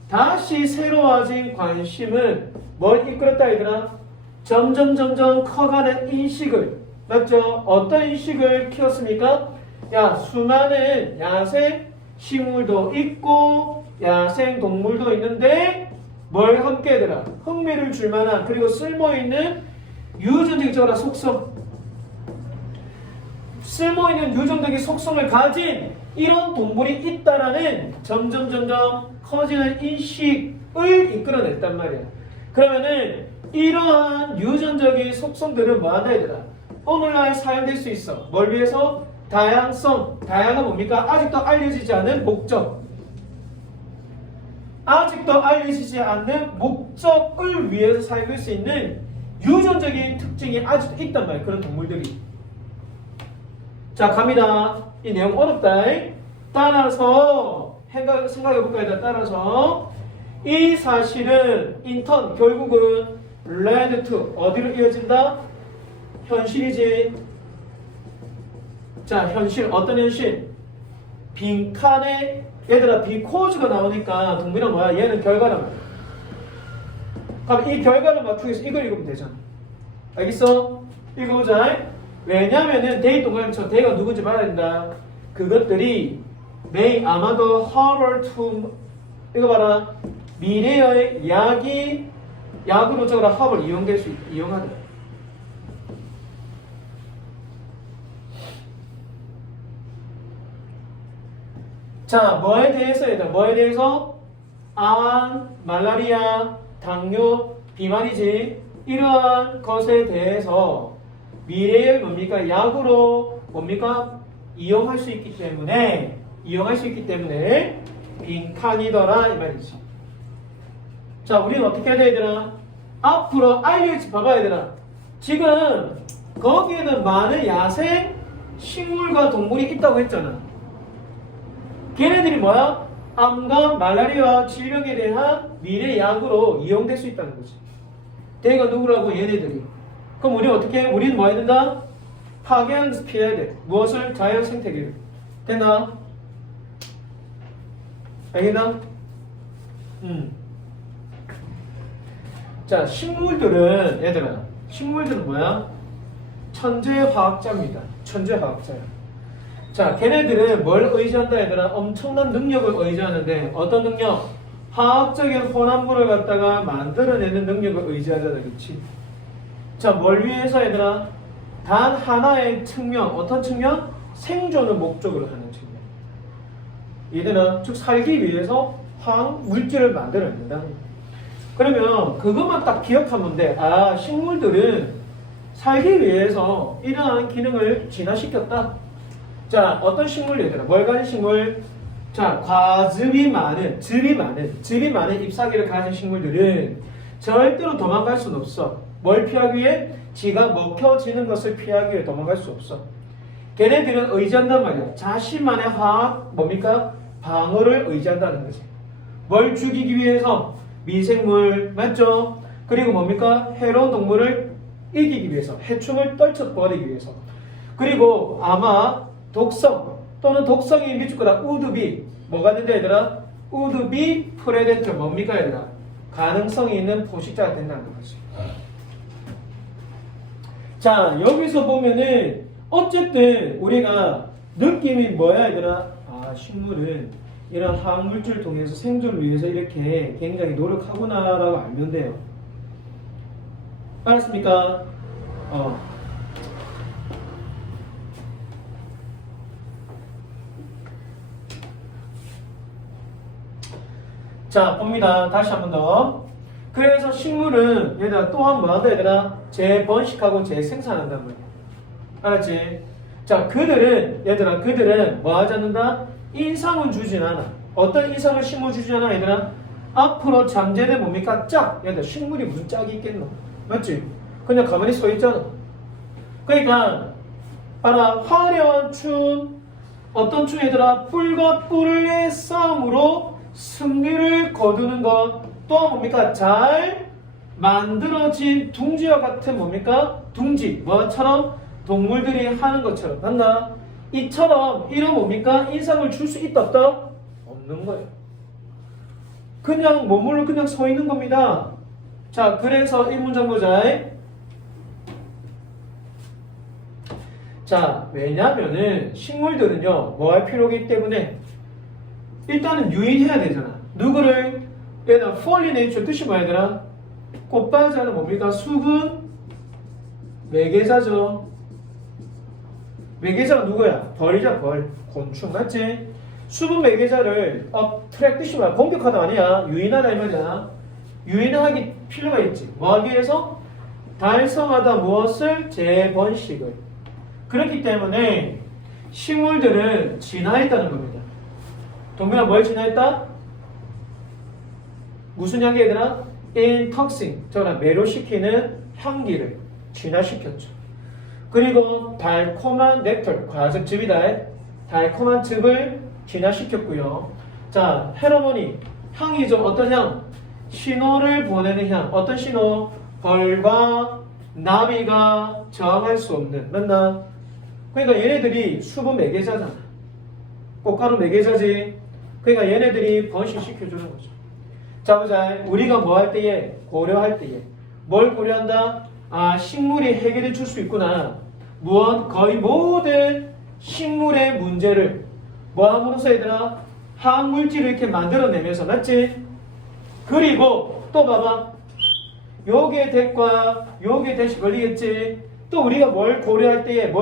다시 새로워진 관심은 뭘 이끌었다 얘들아? 점점 커가는 인식을. 맞죠? 어떤 인식을 키웠습니까? 야, 수많은 야생 식물도 있고 야생 동물도 있는데 뭘 함께 얘들아? 흥미를 줄 만한 그리고 쓸모있는 유전적인 속성. 쓸모있는 유전적인 속성을 가진 이런 동물이 있다라는 점점 커지는 인식을 이끌어냈단 말이야. 그러면은 이러한 유전적인 속성들은 뭐한다 얘들아? 오늘날 사용될 수 있어. 뭘 위해서? 다양성. 다양한 뭡니까? 아직도 알려지지 않은 목적. 아직도 알려지지 않는 목적을 위해서 사용할 수 있는 유전적인 특징이 아직도 있단 말이야. 그런 동물들이. 자, 갑니다. 이 내용 어렵다. 따라서 생각해볼까요? 따라서 이 사실은 인턴 결국은 led to 어디로 이어진다? 현실이지. 자, 현실. 어떤 현실? 빈칸에 얘들아 비코즈가 나오니까 동물은 뭐야? 얘는 결과란 말이야. 그럼 이 결과를 맞추기 위해서 이걸 읽으면 되잖아. 알겠어? 읽어보자. 왜냐면은 데이 동그라미처럼 데이가 누군지 말아야 된다. 그것들이 아마도 horror to 이거 봐라. 미래의 약으로 적어라 합을 이용하다. 자, 뭐에 대해서 얘들아? 뭐에 대해서? 암, 말라리아, 당뇨, 비만이지. 이러한 것에 대해서 미래의 뭡니까? 약으로 뭡니까? 이용할 수 있기 때문에 이용할 수 있기 때문에 빈칸이더라 이 말이지. 자, 우리는 어떻게 해야 되나? 앞으로 알릴지 봐봐야 되나? 지금 거기에는 많은 야생 식물과 동물이 있다고 했잖아. 걔네들이 뭐야? 암과 말라리아 질병에 대한 미래 약으로 이용될 수 있다는 거지. 대가 누구라고? 얘네들이. 그럼 우리 어떻게 해? 우리는 뭐 해야 된다? 파괴하는 것을 피해야 돼. 무엇을? 자연 생태계를. 됐나? 알겠나? 자, 식물들은 얘들아, 식물들은 뭐야? 천재화학자입니다. 천재화학자야. 자, 걔네들은 뭘 의지한다 얘들아? 엄청난 능력을 의지하는데 어떤 능력? 화학적인 혼합물을 갖다가 만들어내는 능력을 의지하잖아. 그렇지? 자, 뭘 위해서 얘들아? 단 하나의 측면, 어떤 측면? 생존을 목적으로 하는 측면. 얘들아, 즉 살기 위해서 화학 물질을 만들어낸다. 그러면 그것만 딱 기억하면 돼. 아, 식물들은 살기 위해서 이러한 기능을 진화시켰다. 자, 어떤 식물 얘들아? 뭘 가진 식물? 자, 과즙이 많은, 즙이 많은 잎사귀를 가진 식물들은 절대로 도망갈 수는 없어. 뭘 피하기 위해? 지가 먹혀지는 것을 피하기 위해 도망갈 수 없어. 걔네들은 의지한단 말이야. 자신만의 화학, 뭡니까? 방어를 의지한다는 거지. 뭘 죽이기 위해서? 미생물, 맞죠? 그리고 뭡니까? 해로운 동물을 이기기 위해서, 해충을 떨쳐버리기 위해서. 그리고 아마 독성 또는 독성이 미칠 거다. 우드비. 뭐가 된다 얘들아? 우드비 프레데터. 뭡니까 얘들아? 가능성이 있는 포식자가 된다는 거지. 자, 여기서 보면은 어쨌든 우리가 느낌이 뭐야 얘들아? 아, 식물은 이런 화학물질을 통해서 생존을 위해서 이렇게 굉장히 노력하구나라고 알면 돼요. 알았습니까? 자, 봅니다. 다시 한 번 더. 그래서 식물은 얘들아 또한 뭐한다 얘들아? 재번식하고 재생산한단 말이야. 알았지? 자, 얘들아 그들은 뭐 하지 않는다? 인상은 주진 않아. 어떤 인상을 식물 주지 않아 얘들아? 앞으로 잠재된 뭡니까? 짝. 얘들아 식물이 무슨 짝이 있겠노? 맞지? 그냥 가만히 서 있잖아. 그러니까 봐라. 화려한 춤. 어떤 춤 얘들아? 뿔과 뿔의 싸움으로 승리를 거두는 것. 또 뭡니까? 잘 만들어진 둥지와 같은 뭡니까? 둥지. 뭐처럼? 동물들이 하는 것처럼. 맞나? 이처럼 이런 뭡니까? 인상을 줄 수 있다 없다? 없는 거예요. 그냥 몸으로 그냥 서 있는 겁니다. 자, 그래서 이 문장 보자. 자, 왜냐면은 식물들은요 뭐 할 필요가 있기 때문에 일단은 유인해야 되잖아. 누구를? 얘는 pollinate 뜻이 뭐야 얘들아? 꽃바자는 뭡니까? 수분 매개자죠. 매개자가 누구야? 벌이자 벌. 곤충 맞지? 수분 매개자를 트랙 뜻이 뭐야? 공격하다 아니야. 유인하다 이 말이야. 유인하기 필요가 있지. 뭐 하기 위해서? 달성하다 무엇을? 재번식을. 그렇기 때문에 식물들은 진화했다는 겁니다. 동물아 뭘 진화했다? 무슨 향기 얘들아? 인톡신, 매료시키는 향기를 진화시켰죠. 그리고 달콤한 넥터, 과즙즙이다. 달콤한 즙을 진화시켰고요. 자, 페로몬이 향이죠. 어떤 향? 신호를 보내는 향. 어떤 신호? 벌과 나비가 저항할 수 없는. 맞나? 그러니까 얘네들이 수분 매개자잖아. 꽃가루 매개자지. 그러니까 얘네들이 번식시켜주는 거죠. 자, 보자. 우리가 뭐 할 때에? 고려할 때에. 뭘 고려한다? 아, 식물이 해결해 줄 수 있구나. 무엇? 거의 모든 식물의 문제를 뭐 함으로써 얘들아? 화학물질을 이렇게 만들어내면서. 맞지? 그리고 또 봐봐. 요게 대과 요게 대시 걸리겠지. 또 우리가 뭘 고려할 때에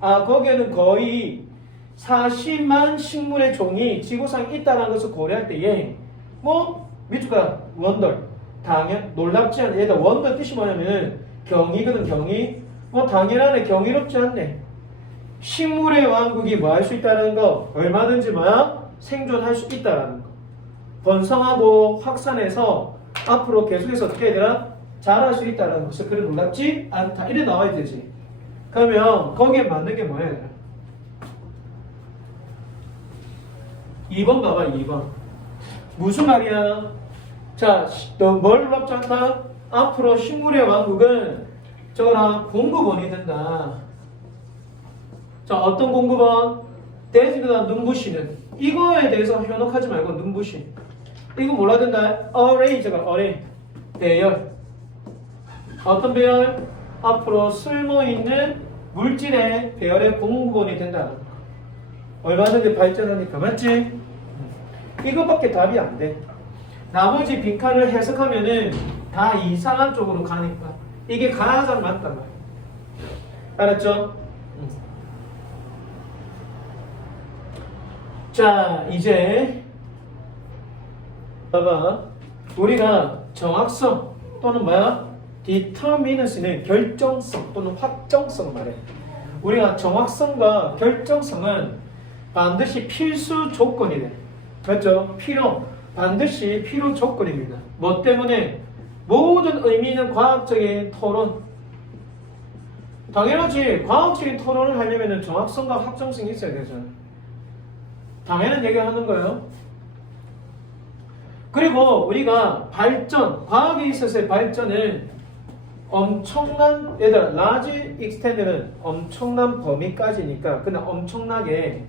아, 거기에는 거의 40만 식물의 종이 지구상에 있다는 것을 고려할 때에 뭐 밑줄까 원더 당연 놀랍지 않네. 얘들 원더 뜻이 뭐냐면 경이거든. 경이. 뭐 당연하네. 경이롭지 않네. 식물의 왕국이 뭐 할 수 있다는 거, 얼마든지 뭐야? 생존할 수 있다는 거. 번성하고 확산해서 앞으로 계속해서 어떻게 해야 되나? 잘할 수 있다는 것을 그래 놀랍지 않다. 이래 나와야 되지. 그러면 거기에 맞는 게 뭐야? 2번 봐봐, 2번. 무슨 말이야? 자, 너 뭘 놀랍지 않다? 앞으로 식물의 왕국은 저거랑 공급원이 된다. 자, 어떤 공급원? 대지보다 눈부시는. 이거에 대해서 현혹하지 말고 눈부신. 이거 몰라야 된다. array, 저거 array. 배열. 어떤 배열? 앞으로 쓸모있는 물질의 배열의 공급원이 된다. 얼마든지 발전하니까. 맞지? 이것밖에 답이 안 돼. 나머지 빈칸을 해석하면은 다 이상한 쪽으로 가니까. 이게 가장 맞단 말이야. 알았죠? 자, 이제 봐봐. 우리가 정확성 또는 뭐야? determinacy는 결정성 또는 확정성을 말해. 우리가 정확성과 결정성은 반드시 필수 조건이 돼. 맞죠? 필요. 반드시 필요 조건입니다. 뭐 때문에? 모든 의미 있는 과학적인 토론. 당연하지. 과학적인 토론을 하려면 정확성과 확정성이 있어야 되잖아. 당연한 얘기를 하는 거예요. 그리고 우리가 발전, 과학에 있어서의 발전은 엄청난, 얘들아, large extend는 엄청난 범위까지니까 그냥 엄청나게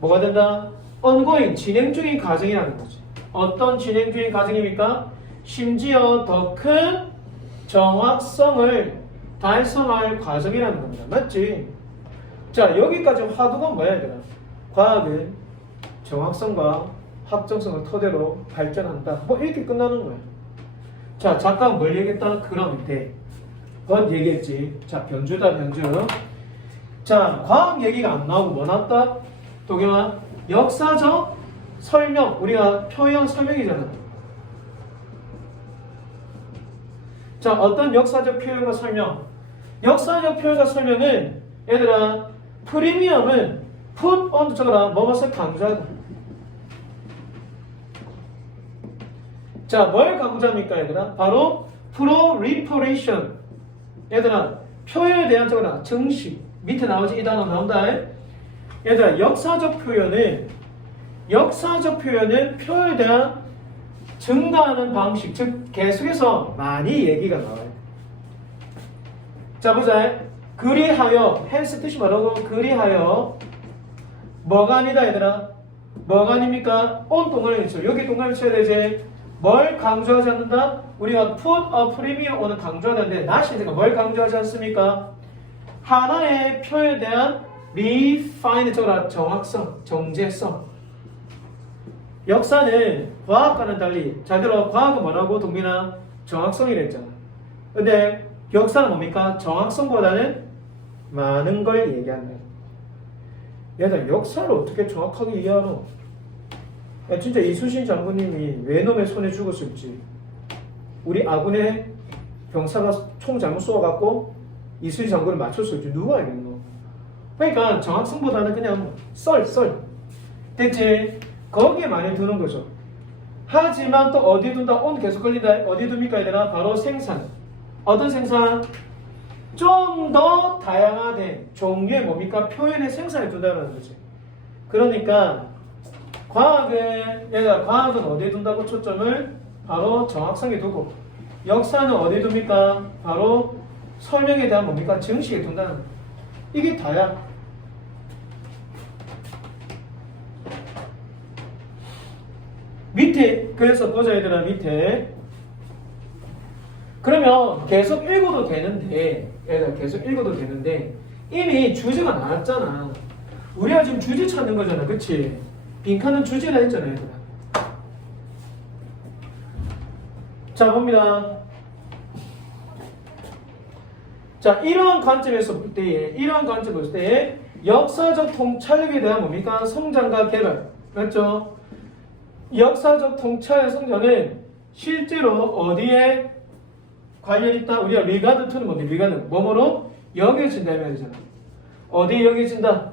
뭐가 된다? ongoing, 진행 중인 과정이라는 거지. 어떤 진행 중인 과정입니까? 심지어 더 큰 정확성을 달성할 과정이라는 겁니다. 맞지? 자, 여기까지 화두가 뭐야, 얘들아? 과학은 정확성과 확정성을 토대로 발전한다. 뭐 이렇게 끝나는 거야. 자, 잠깐 뭘 얘기했다? 그럼 돼. 그건 얘기했지. 자, 변주다, 변주. 자, 과학 얘기가 안 나오고 뭐 나왔다? 도겸아, 역사적 설명. 우리가 표현 설명이잖아. 자, 어떤 역사적 표현과 설명? 역사적 표현과 설명은 얘들아, 프리미엄은 put on 적어라. 뭐뭐를 강조하다. 자, 뭘 강조합니까, 얘들아? 바로 proliferation. 얘들아, 표현에 대한 적어라. 증식. 밑에 나오지? 이 단어 나온다. 얘들아, 역사적 표현은 표현에 대한 증가하는 방식, 즉 계속해서 많이 얘기가 나와요. 자, 보자. 그리하여, 헬스 뜻이 뭐라고? 그리하여 뭐가 아니다, 얘들아? 뭐가 아닙니까? 온 동그라미 쳐. 여기 동그라미 쳐야 되지. 뭘 강조하지 않는다? 우리가 put a premium on을 강조하는데 나시니까 뭘 강조하지 않습니까? 하나의 표현에 대한 refine, 정확성, 정제성. 역사는 과학과는 달리, 잘 들어, 과학은 뭐라고 동민아? 정확성이라 했잖아. 근데 역사는 뭡니까? 정확성보다는 많은 걸 얘기한다. 얘들 역사를 어떻게 정확하게 이해하노? 야, 진짜 이순신 장군님이 외놈의 손에 죽었을지, 우리 아군의 병사가 총 잘못 쏘아갖고 이순신 장군을 맞췄을지 누가 알겠노? 그러니까 정확성보다는 그냥 썰 됐지? 거기에 많이 드는 거죠. 하지만 또 어디 둔다? 온 계속 걸린다. 어디 둡니까 얘들아? 바로 생산. 어떤 생산? 좀 더 다양화된 종류의 뭡니까? 표현의 생산을 둔다는 거지. 그러니까 과학은 어디에 둔다고 초점을? 바로 정확성에 두고, 역사는 어디에 둡니까? 바로 설명에 대한 뭡니까? 증식에 둔다는 거야. 이게 다야. 밑에, 그래서 보자 얘들아, 밑에. 그러면 계속 읽어도 되는데, 얘들아, 계속 읽어도 되는데, 이미 주제가 나왔잖아. 우리가 지금 주제 찾는 거잖아. 그치? 빈칸은 주제라 했잖아, 얘들아. 자, 봅니다. 자, 이러한 관점에서 볼 때에, 역사적 통찰력에 대한 뭡니까? 성장과 개발. 맞죠? 역사적 통찰의 성장은 실제로 어디에 관련 있다? 우리가 리가드 투는 뭔데? 리가드 뭐뭐로 여겨진다는 말이잖아. 어디에 여겨진다?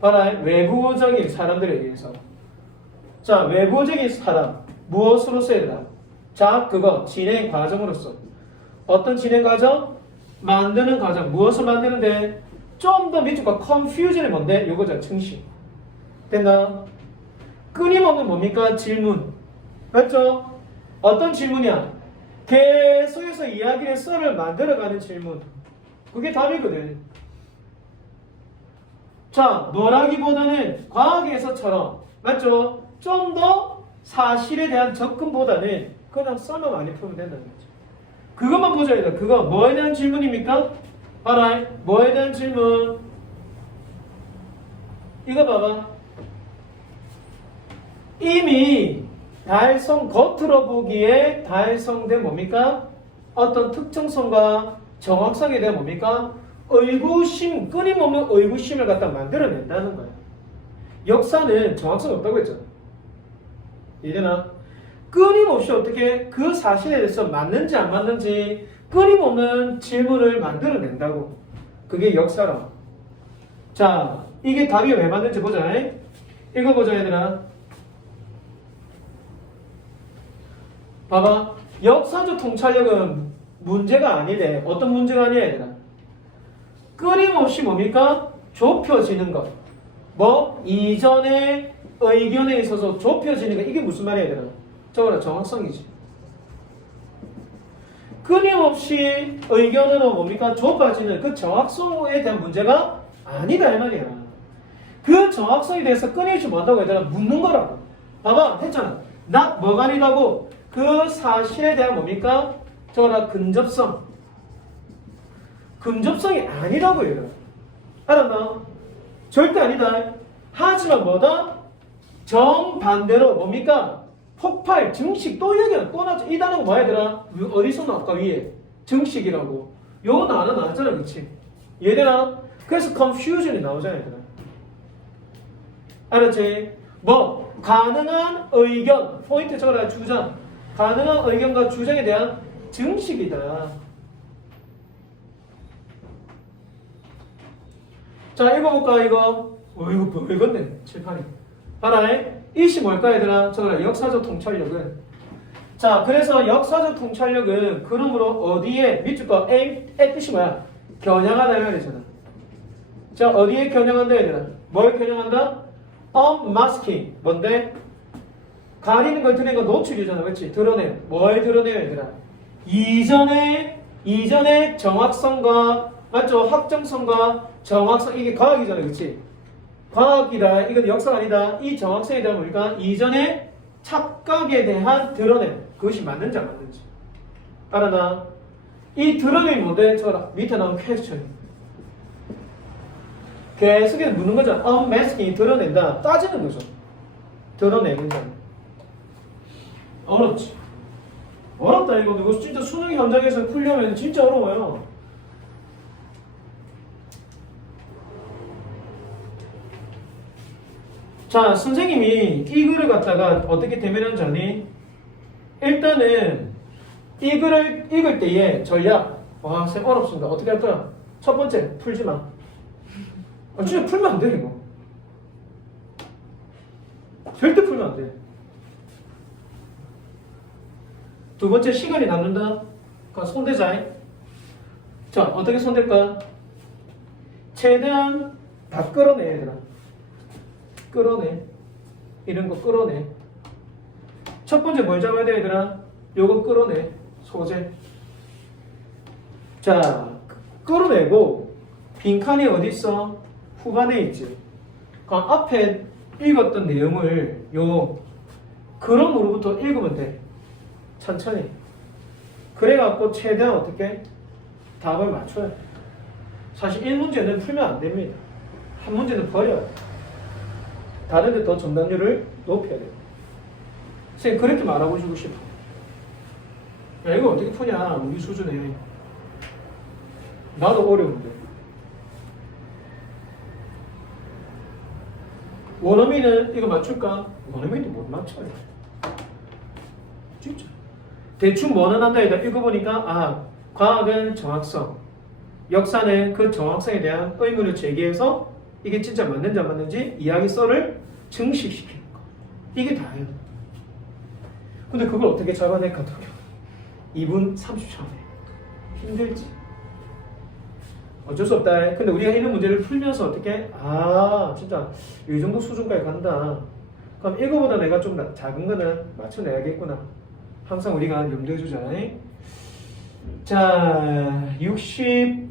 봐라. 외부적인 사람들에 의해서. 자, 외부적인 사람. 무엇으로 써야 되나? 자, 그거 진행 과정으로서. 어떤 진행 과정? 만드는 과정. 무엇을 만드는데? 좀 더 밑줄과 confusion이 뭔데? 요거죠. 증식. 됐나? 끊임없는 뭡니까? 질문. 맞죠? 어떤 질문이야? 계속해서 이야기의 썰을 만들어가는 질문. 그게 답이거든. 자, 뭐라기보다는 과학에서처럼, 맞죠? 좀 더 사실에 대한 접근보다는 그냥 썰만 많이 풀면 된다는 거죠. 그것만 보셔야 돼요. 그거 뭐에 대한 질문입니까? 봐라. 뭐에 대한 질문? 이거 봐봐. 이미 달성 겉으로 보기에 달성된 뭡니까? 어떤 특정성과 정확성에 대한 뭡니까? 의구심, 끊임없는 의구심을 갖다 만들어낸다는 거야. 역사는 정확성이 없다고 했잖아. 이제나 끊임없이 어떻게 그 사실에 대해서 맞는지 안 맞는지 끊임없는 질문을 만들어낸다고. 그게 역사라. 자, 이게 답이 왜 맞는지 보자. 읽어보자 얘들아. 봐봐. 역사적 통찰력은 문제가 아니래. 어떤 문제가 아니야 얘들아. 끊임없이 뭡니까? 좁혀지는 것. 뭐? 이전의 의견에 있어서 좁혀지는 것. 이게 무슨 말이야 얘들아? 저거는 정확성이지. 끊임없이 의견으로 뭡니까? 좁아지는 그 정확성에 대한 문제가 아니다 이 말이야. 그 정확성에 대해서 끊임없이 뭐한다고 얘들아? 묻는 거라고. 봐봐. 했잖아. 뭐가 아니라고? 그 사실에 대한 뭡니까? 저거나 근접성. 근접성이 아니라고 얘들아. 알았나? 절대 아니다. 하지만 뭐다? 정반대로 뭡니까? 폭발, 증식, 또 얘기야. 또 나죠. 이 단어가 뭐야 얘들아? 어디서 나왔까 위에? 증식이라고. 요거 나왔잖아. 그치? 얘들아. 그래서 confusion이 나오잖아 얘들아. 알았지? 뭐? 가능한 의견. 포인트 적어라. 주장. 가능한 의견과 주장에 대한 증식이다. 자, 읽어볼까 이거? 이거 읽었네. 칠판이. 봐라. 이시 뭘까 얘들아? 저거라. 역사적 통찰력은. 자, 그래서 역사적 통찰력은 그러므로 어디에 밑줄 거 A 뜻이 뭐야? 겨냥하다 이 말이잖아. 자, 어디에 겨냥한다 얘들아? 뭘 겨냥한다? unmasking. 뭔데? 가리는 걸 드러내는 건 노출이잖아. 그렇지? 드러내. 뭘 드러내요 얘들아? 이전의 정확성과 맞죠? 확정성과 정확성. 이게 과학이잖아. 그렇지? 과학이다. 이건 역사가 아니다. 이 정확성에 대한 뭡니까? 이전의 착각에 대한 드러냄. 그것이 맞는지 안 맞는지. 알아나? 이 드러냄이 뭔데? 저 밑에 나온 퀘스천. 계속해서 묻는 거잖아. unmasking이 드러낸다. 따지는 거죠. 드러내는 거. 어렵지. 어렵다 이거. 이거 진짜 수능 현장에서 풀려면 진짜 어려워요. 자, 선생님이 이 글을 갖다가 어떻게 대면하는지 아니? 일단은 이 글을 읽을 때의 전략. 와, 쌤 어렵습니다. 어떻게 할 거야? 첫 번째, 풀지 마. 진짜 풀면 안 돼, 이거. 절대 풀면 안 돼. 두 번째, 시간이 남는다. 손대자. 자, 어떻게 손댈까? 최대한 다 끌어내, 얘들아. 끌어내. 이런 거 끌어내. 첫 번째 뭘 잡아야 돼, 얘들아? 요거 끌어내. 소재. 자, 끌어내고 빈칸이 어디 있어? 후반에 있지. 그럼 앞에 읽었던 내용을 요 그럼으로부터 읽으면 돼. 천천히. 그래갖고 최대한 어떻게 답을 맞춰야 돼. 사실 1문제는 풀면 안 됩니다. 한 문제는 버려야 돼. 다른 데 더 정답률을 높여야 돼. 선생님 그렇게 말하고 주고 싶어. 야, 이거 어떻게 푸냐 우리 수준에. 나도 어려운데. 원어민은 이거 맞출까? 원어민도 못 맞춰요. 진짜. 대충 원어난다 해다 읽어보니까 과학은 정확성, 역사는 그 정확성에 대한 의문을 제기해서 이게 진짜 맞는지 안 맞는지 이야기서를 증식시키는 거. 이게 다예요. 근데 그걸 어떻게 잡아낼까? 2분 30초 안에. 힘들지. 어쩔 수 없다. 근데 우리가 이런 문제를 풀면서 어떻게 진짜 이 정도 수준까지 간다. 그럼 이거보다 내가 좀 작은 거는 맞춰내야겠구나. 항상 우리가 염두에 두자. 자, 60.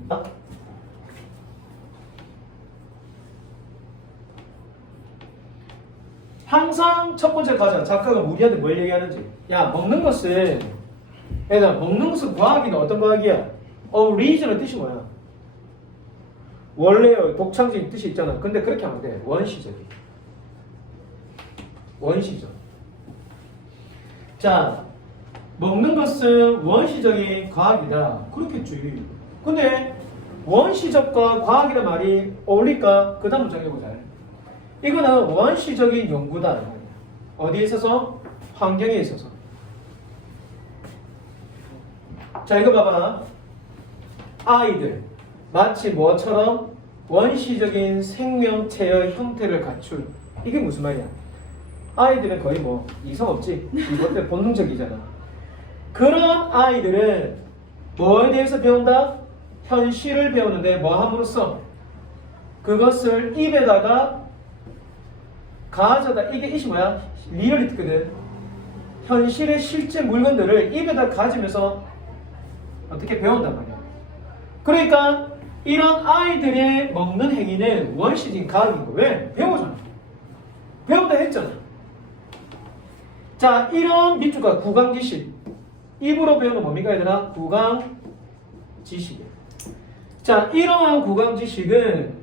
항상 첫 번째 가자. 작가가 우리한테 뭘 얘기하는지. 야, 먹는 것은 과학이나 어떤 과학이야? origin의 뜻이 뭐야? 원래요, 독창적인 뜻이 있잖아. 근데 그렇게 하면 돼. 원시적인. 원시적. 자, 먹는 것은 원시적인 과학이다. 그렇겠지. 근데 원시적과 과학이란 말이 어울릴까? 그 다음 문장 읽어보자. 이거는 원시적인 연구다. 어디에 있어서? 환경에 있어서. 자, 이거 봐봐. 아이들. 마치 뭐처럼 원시적인 생명체의 형태를 갖춘. 이게 무슨 말이야? 아이들은 거의 뭐 이성 없지. 이것들 본능적이잖아. 그런 아이들은 뭐에 대해서 배운다? 현실을 배우는데 뭐 함으로써? 그것을 입에다가 가져다. 이게 이시 뭐야? 리얼리티거든. 현실의 실제 물건들을 입에다 가지면서 어떻게 배운단 말이야. 그러니까 이런 아이들의 먹는 행위는 원시적인 과학인 거. 왜? 배우잖아. 배운다 했잖아. 자, 이런 밑줄과 구강지식. 입으로 배우는 뭡니까 얘들아? 구강지식이야. 자, 이러한 구강지식은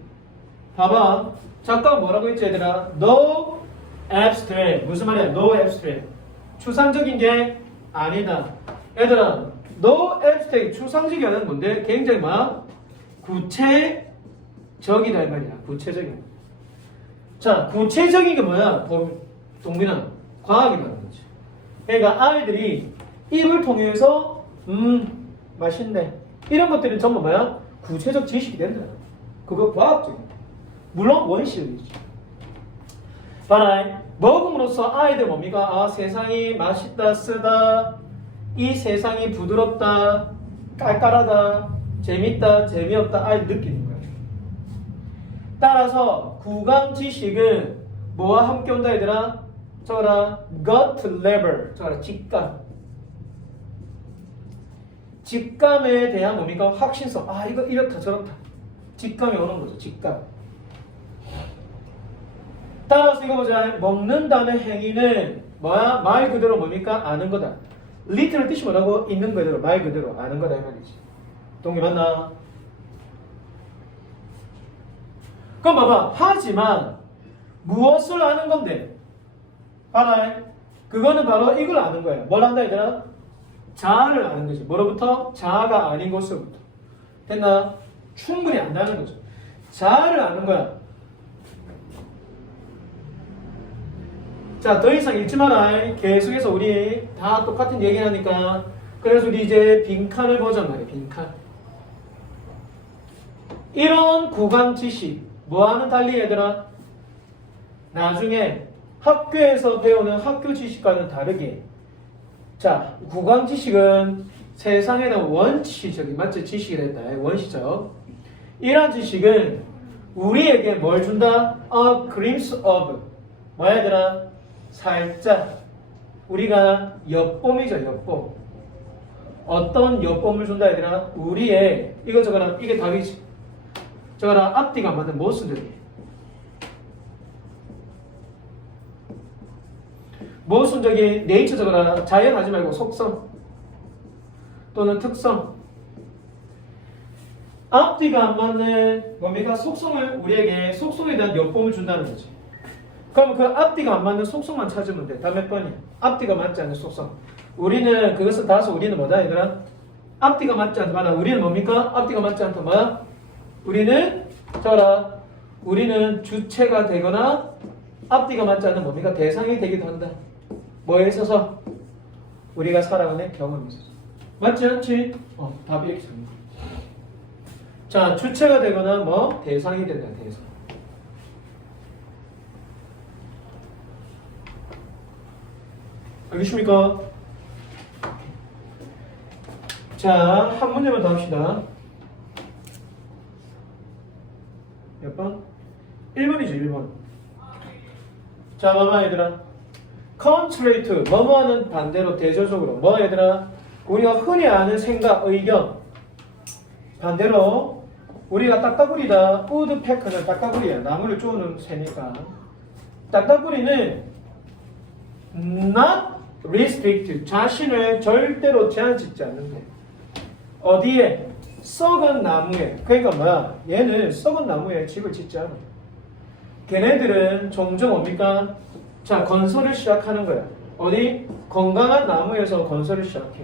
봐봐. 작가가 뭐라고 했지 얘들아? No abstract. 무슨 말이야? No abstract. 추상적인 게 아니다. 얘들아, No abstract. 추상적이 아니라 뭔데? 굉장히 막 구체적이다 이 말이야. 구체적인. 자, 구체적인 게 뭐야? 동민아, 과학이라는 거지. 그러니까 아이들이 입을 통해서 맛있네. 이런 것들은 전부 뭐야? 구체적 지식이 된다. 그거 과학적인. 물론 원시적이지. 봐라. 먹음으로써 아이들 뭡니까? 세상이 맛있다, 쓰다. 이 세상이 부드럽다, 깔깔하다, 재밌다, 재미없다. 아이들 느끼는 거야. 따라서 구강 지식은 뭐와 함께 온다 얘들아? 저거라 gut level. 저거라 직감. 직감에 대한 뭡니까? 확신성. 이거 이렇다 저렇다. 직감이 오는 거죠. 직감. 따라서 이거 보자. 먹는다는 행위는 뭐야? 말 그대로 뭡니까? 아는 거다. 리틀 뜻이 뭐라고? 있는 그대로, 말 그대로 아는 거다 이 말이지. 동의 맞나? 그럼 봐봐. 하지만 무엇을 아는 건데? 봐라. 그거는 바로 이걸 아는 거야. 뭘 한다 얘들아? 자아를 아는 거지. 뭐로부터? 자아가 아닌 것으로부터. 됐나? 충분히 안다는 거죠. 자아를 아는 거야. 자, 더 이상 읽지 마라. 계속해서 우리 다 똑같은 얘기 하니까. 그래서 우리 이제 빈칸을 보자 말이야. 빈칸. 이런 구강 지식. 뭐와는 달리 얘들아? 나중에 학교에서 배우는 학교 지식과는 다르게. 자, 구강 지식은 세상에 대한 원시적인, 맞지? 지식이 된다. 원시적. 이런 지식은 우리에게 뭘 준다? A glimpse of. 뭐야 얘들아? 살짝 우리가 엿봄이죠. 엿봄. 어떤 엿봄을 준다 얘들아? 우리의 이거 저거랑 이게 답이지. 저거랑 앞뒤가 안 맞는 모순들이. 모순적인 네이처 저거랑 자연 하지 말고 속성 또는 특성. 앞뒤가 안 맞는 뭡니까? 속성을 우리에게 속성에 대한 엿봄을 준다는 거지. 그럼 그 앞뒤가 안 맞는 속성만 찾으면 돼. 다 몇 번이야? 앞뒤가 맞지 않는 속성. 우리는 그것을 따라서 우리는 뭐다 얘들아? 앞뒤가 맞지 않다. 우리는 뭡니까? 앞뒤가 맞지 않다. 뭐야? 우리는 저라. 우리는 주체가 되거나 앞뒤가 맞지 않는 뭡니까? 대상이 되기도 한다. 뭐에 있어서? 우리가 살아가는 경험에 있어서. 맞지 않지? 답이 이렇게 됩니다. 자, 주체가 되거나 뭐 대상이 된다. 대상. 알겠습니까? 자, 한 문제만 더 합시다. 몇 번? 1번이죠, 1번. 자, 봐봐, 얘들아. contrary to, 뭐뭐하는 반대로, 대조적으로. 뭐, 얘들아? 우리가 흔히 아는 생각, 의견. 반대로, 우리가 딱따구리다. woodpecker는 딱따구리야. 나무를 쪼는 새니까. 딱따구리는 not restrict, 자신을 절대로 제한 짓지 않는데. 어디에? 썩은 나무에. 그러니까 뭐야? 얘는 썩은 나무에 집을 짓지 않아. 걔네들은 종종 뭡니까? 자, 건설을 시작하는 거야. 어디? 건강한 나무에서 건설을 시작해.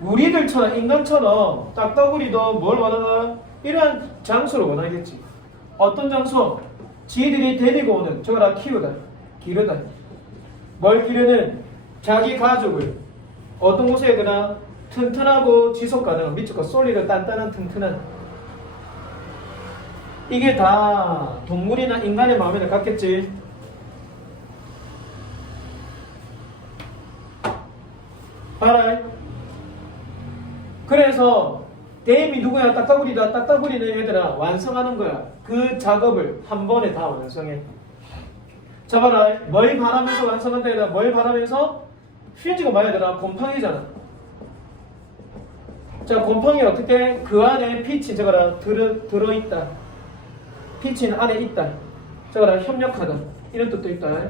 우리들처럼, 인간처럼 딱따구리도 뭘 원하나? 이러한 장소를 원하겠지. 어떤 장소? 지들이 데리고 오는, 저거라 키우다, 기르다. 뭘 기르는? 자기 가족을 어떤 곳에 그나 튼튼하고 지속 가능한, 미치고 솔리드 단단한 튼튼한, 이게 다 동물이나 인간의 마음에는 같겠지. 봐라. 그래서 대임이 누구야? 딱따구리다. 딱따구리는 얘들아 완성하는 거야. 그 작업을 한 번에 다 완성해. 자, 봐라. 뭘 바라면서 완성한다. 얘들아 뭘 바라면서? 퓨즈가 뭐야? 얘들아 곰팡이잖아. 자, 곰팡이 어떻게? 그 안에 빛이 저거라 들어있다. 빛이 안에 있다. 저거라 협력하다. 이런 뜻도 있다.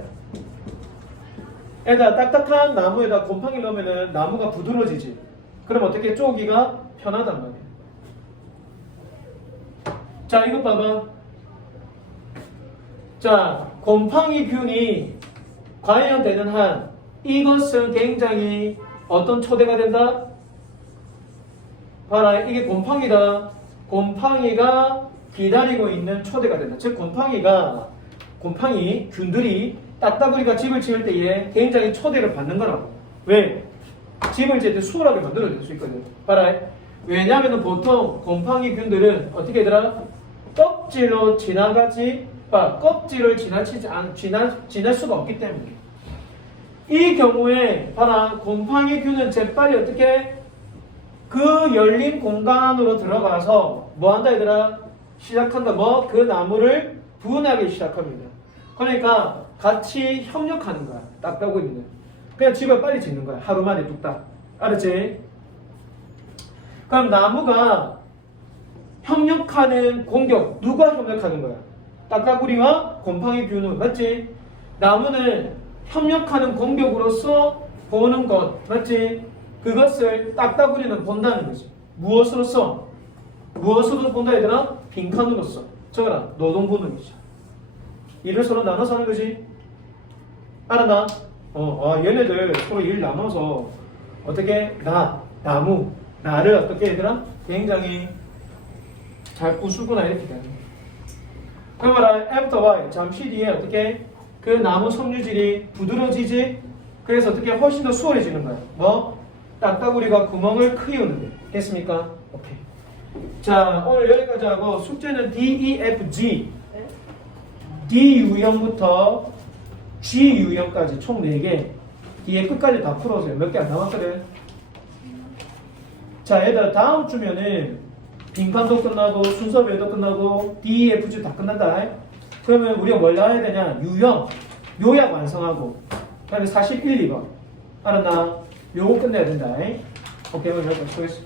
얘들아 딱딱한 나무에다 곰팡이 넣으면은 나무가 부드러지지. 그럼 어떻게 쪼기가 편하단 말이야. 자, 이거 봐봐. 자, 곰팡이균이 관련되는 한 이것은 굉장히 어떤 초대가 된다? 봐라, 이게 곰팡이다. 곰팡이가 기다리고 있는 초대가 된다. 즉 곰팡이 균들이 딱따구리가 집을 지을 때에 굉장히 초대를 받는 거라고. 왜? 집을 지을 때 수월하게 만들어줄 수 있거든. 봐라. 왜냐하면 보통 곰팡이 균들은 어떻게 얘들아? 껍질로 지나가지, 껍질을 지날 수가 없기 때문에. 이 경우에 봐라, 곰팡이 균은 재빨리 어떻게 그 열린 공간으로 들어가서 뭐 한다 얘들아? 시작한다. 뭐? 그 나무를 분하기 시작합니다. 그러니까 같이 협력하는 거야. 딱따구리는. 그냥 집을 빨리 짓는 거야. 하루 만에 뚝딱. 알았지? 그럼 나무가 협력하는 공격. 누가 협력하는 거야? 딱따구리와 곰팡이 균은. 맞지? 나무는 협력하는 공격으로서 보는 것. 맞지? 그것을 딱따구리는 본다는 거지. 무엇으로서? 무엇으로 본다 얘들아? 빈칸으로서. 저거라 노동본능이죠. 일을 서로 나눠서 하는 거지. 알았나? 얘네들 서로 일 나눠서 어떻게 나를 어떻게 얘들아? 굉장히 잘 부수구나 이렇게 되는 거야. 그럼 봐라, after while 잠시 뒤에 어떻게 그 나무 섬유질이 부드러지지. 그래서 어떻게 훨씬 더 수월해지는 거야. 뭐? 딱따구리가 구멍을 크이우는데. 됐습니까? 오케이. 자, 오늘 여기까지 하고 숙제는 D, E, F, G. D 유형부터 G 유형까지 총 4개. 뒤에 끝까지 다 풀어주세요. 몇 개 안 남았거든. 자, 얘들아 다음 주면은 빈칸도 끝나고 순서별도 끝나고 D, E, F, G 다 끝난다. 그러면 우리가 뭘 나와야 되냐? 유형, 요약 완성하고 그 다음에 41, 2번. 알았나? 요거 끝내야 된다. 오케이, 오늘 여기까지 수고했어.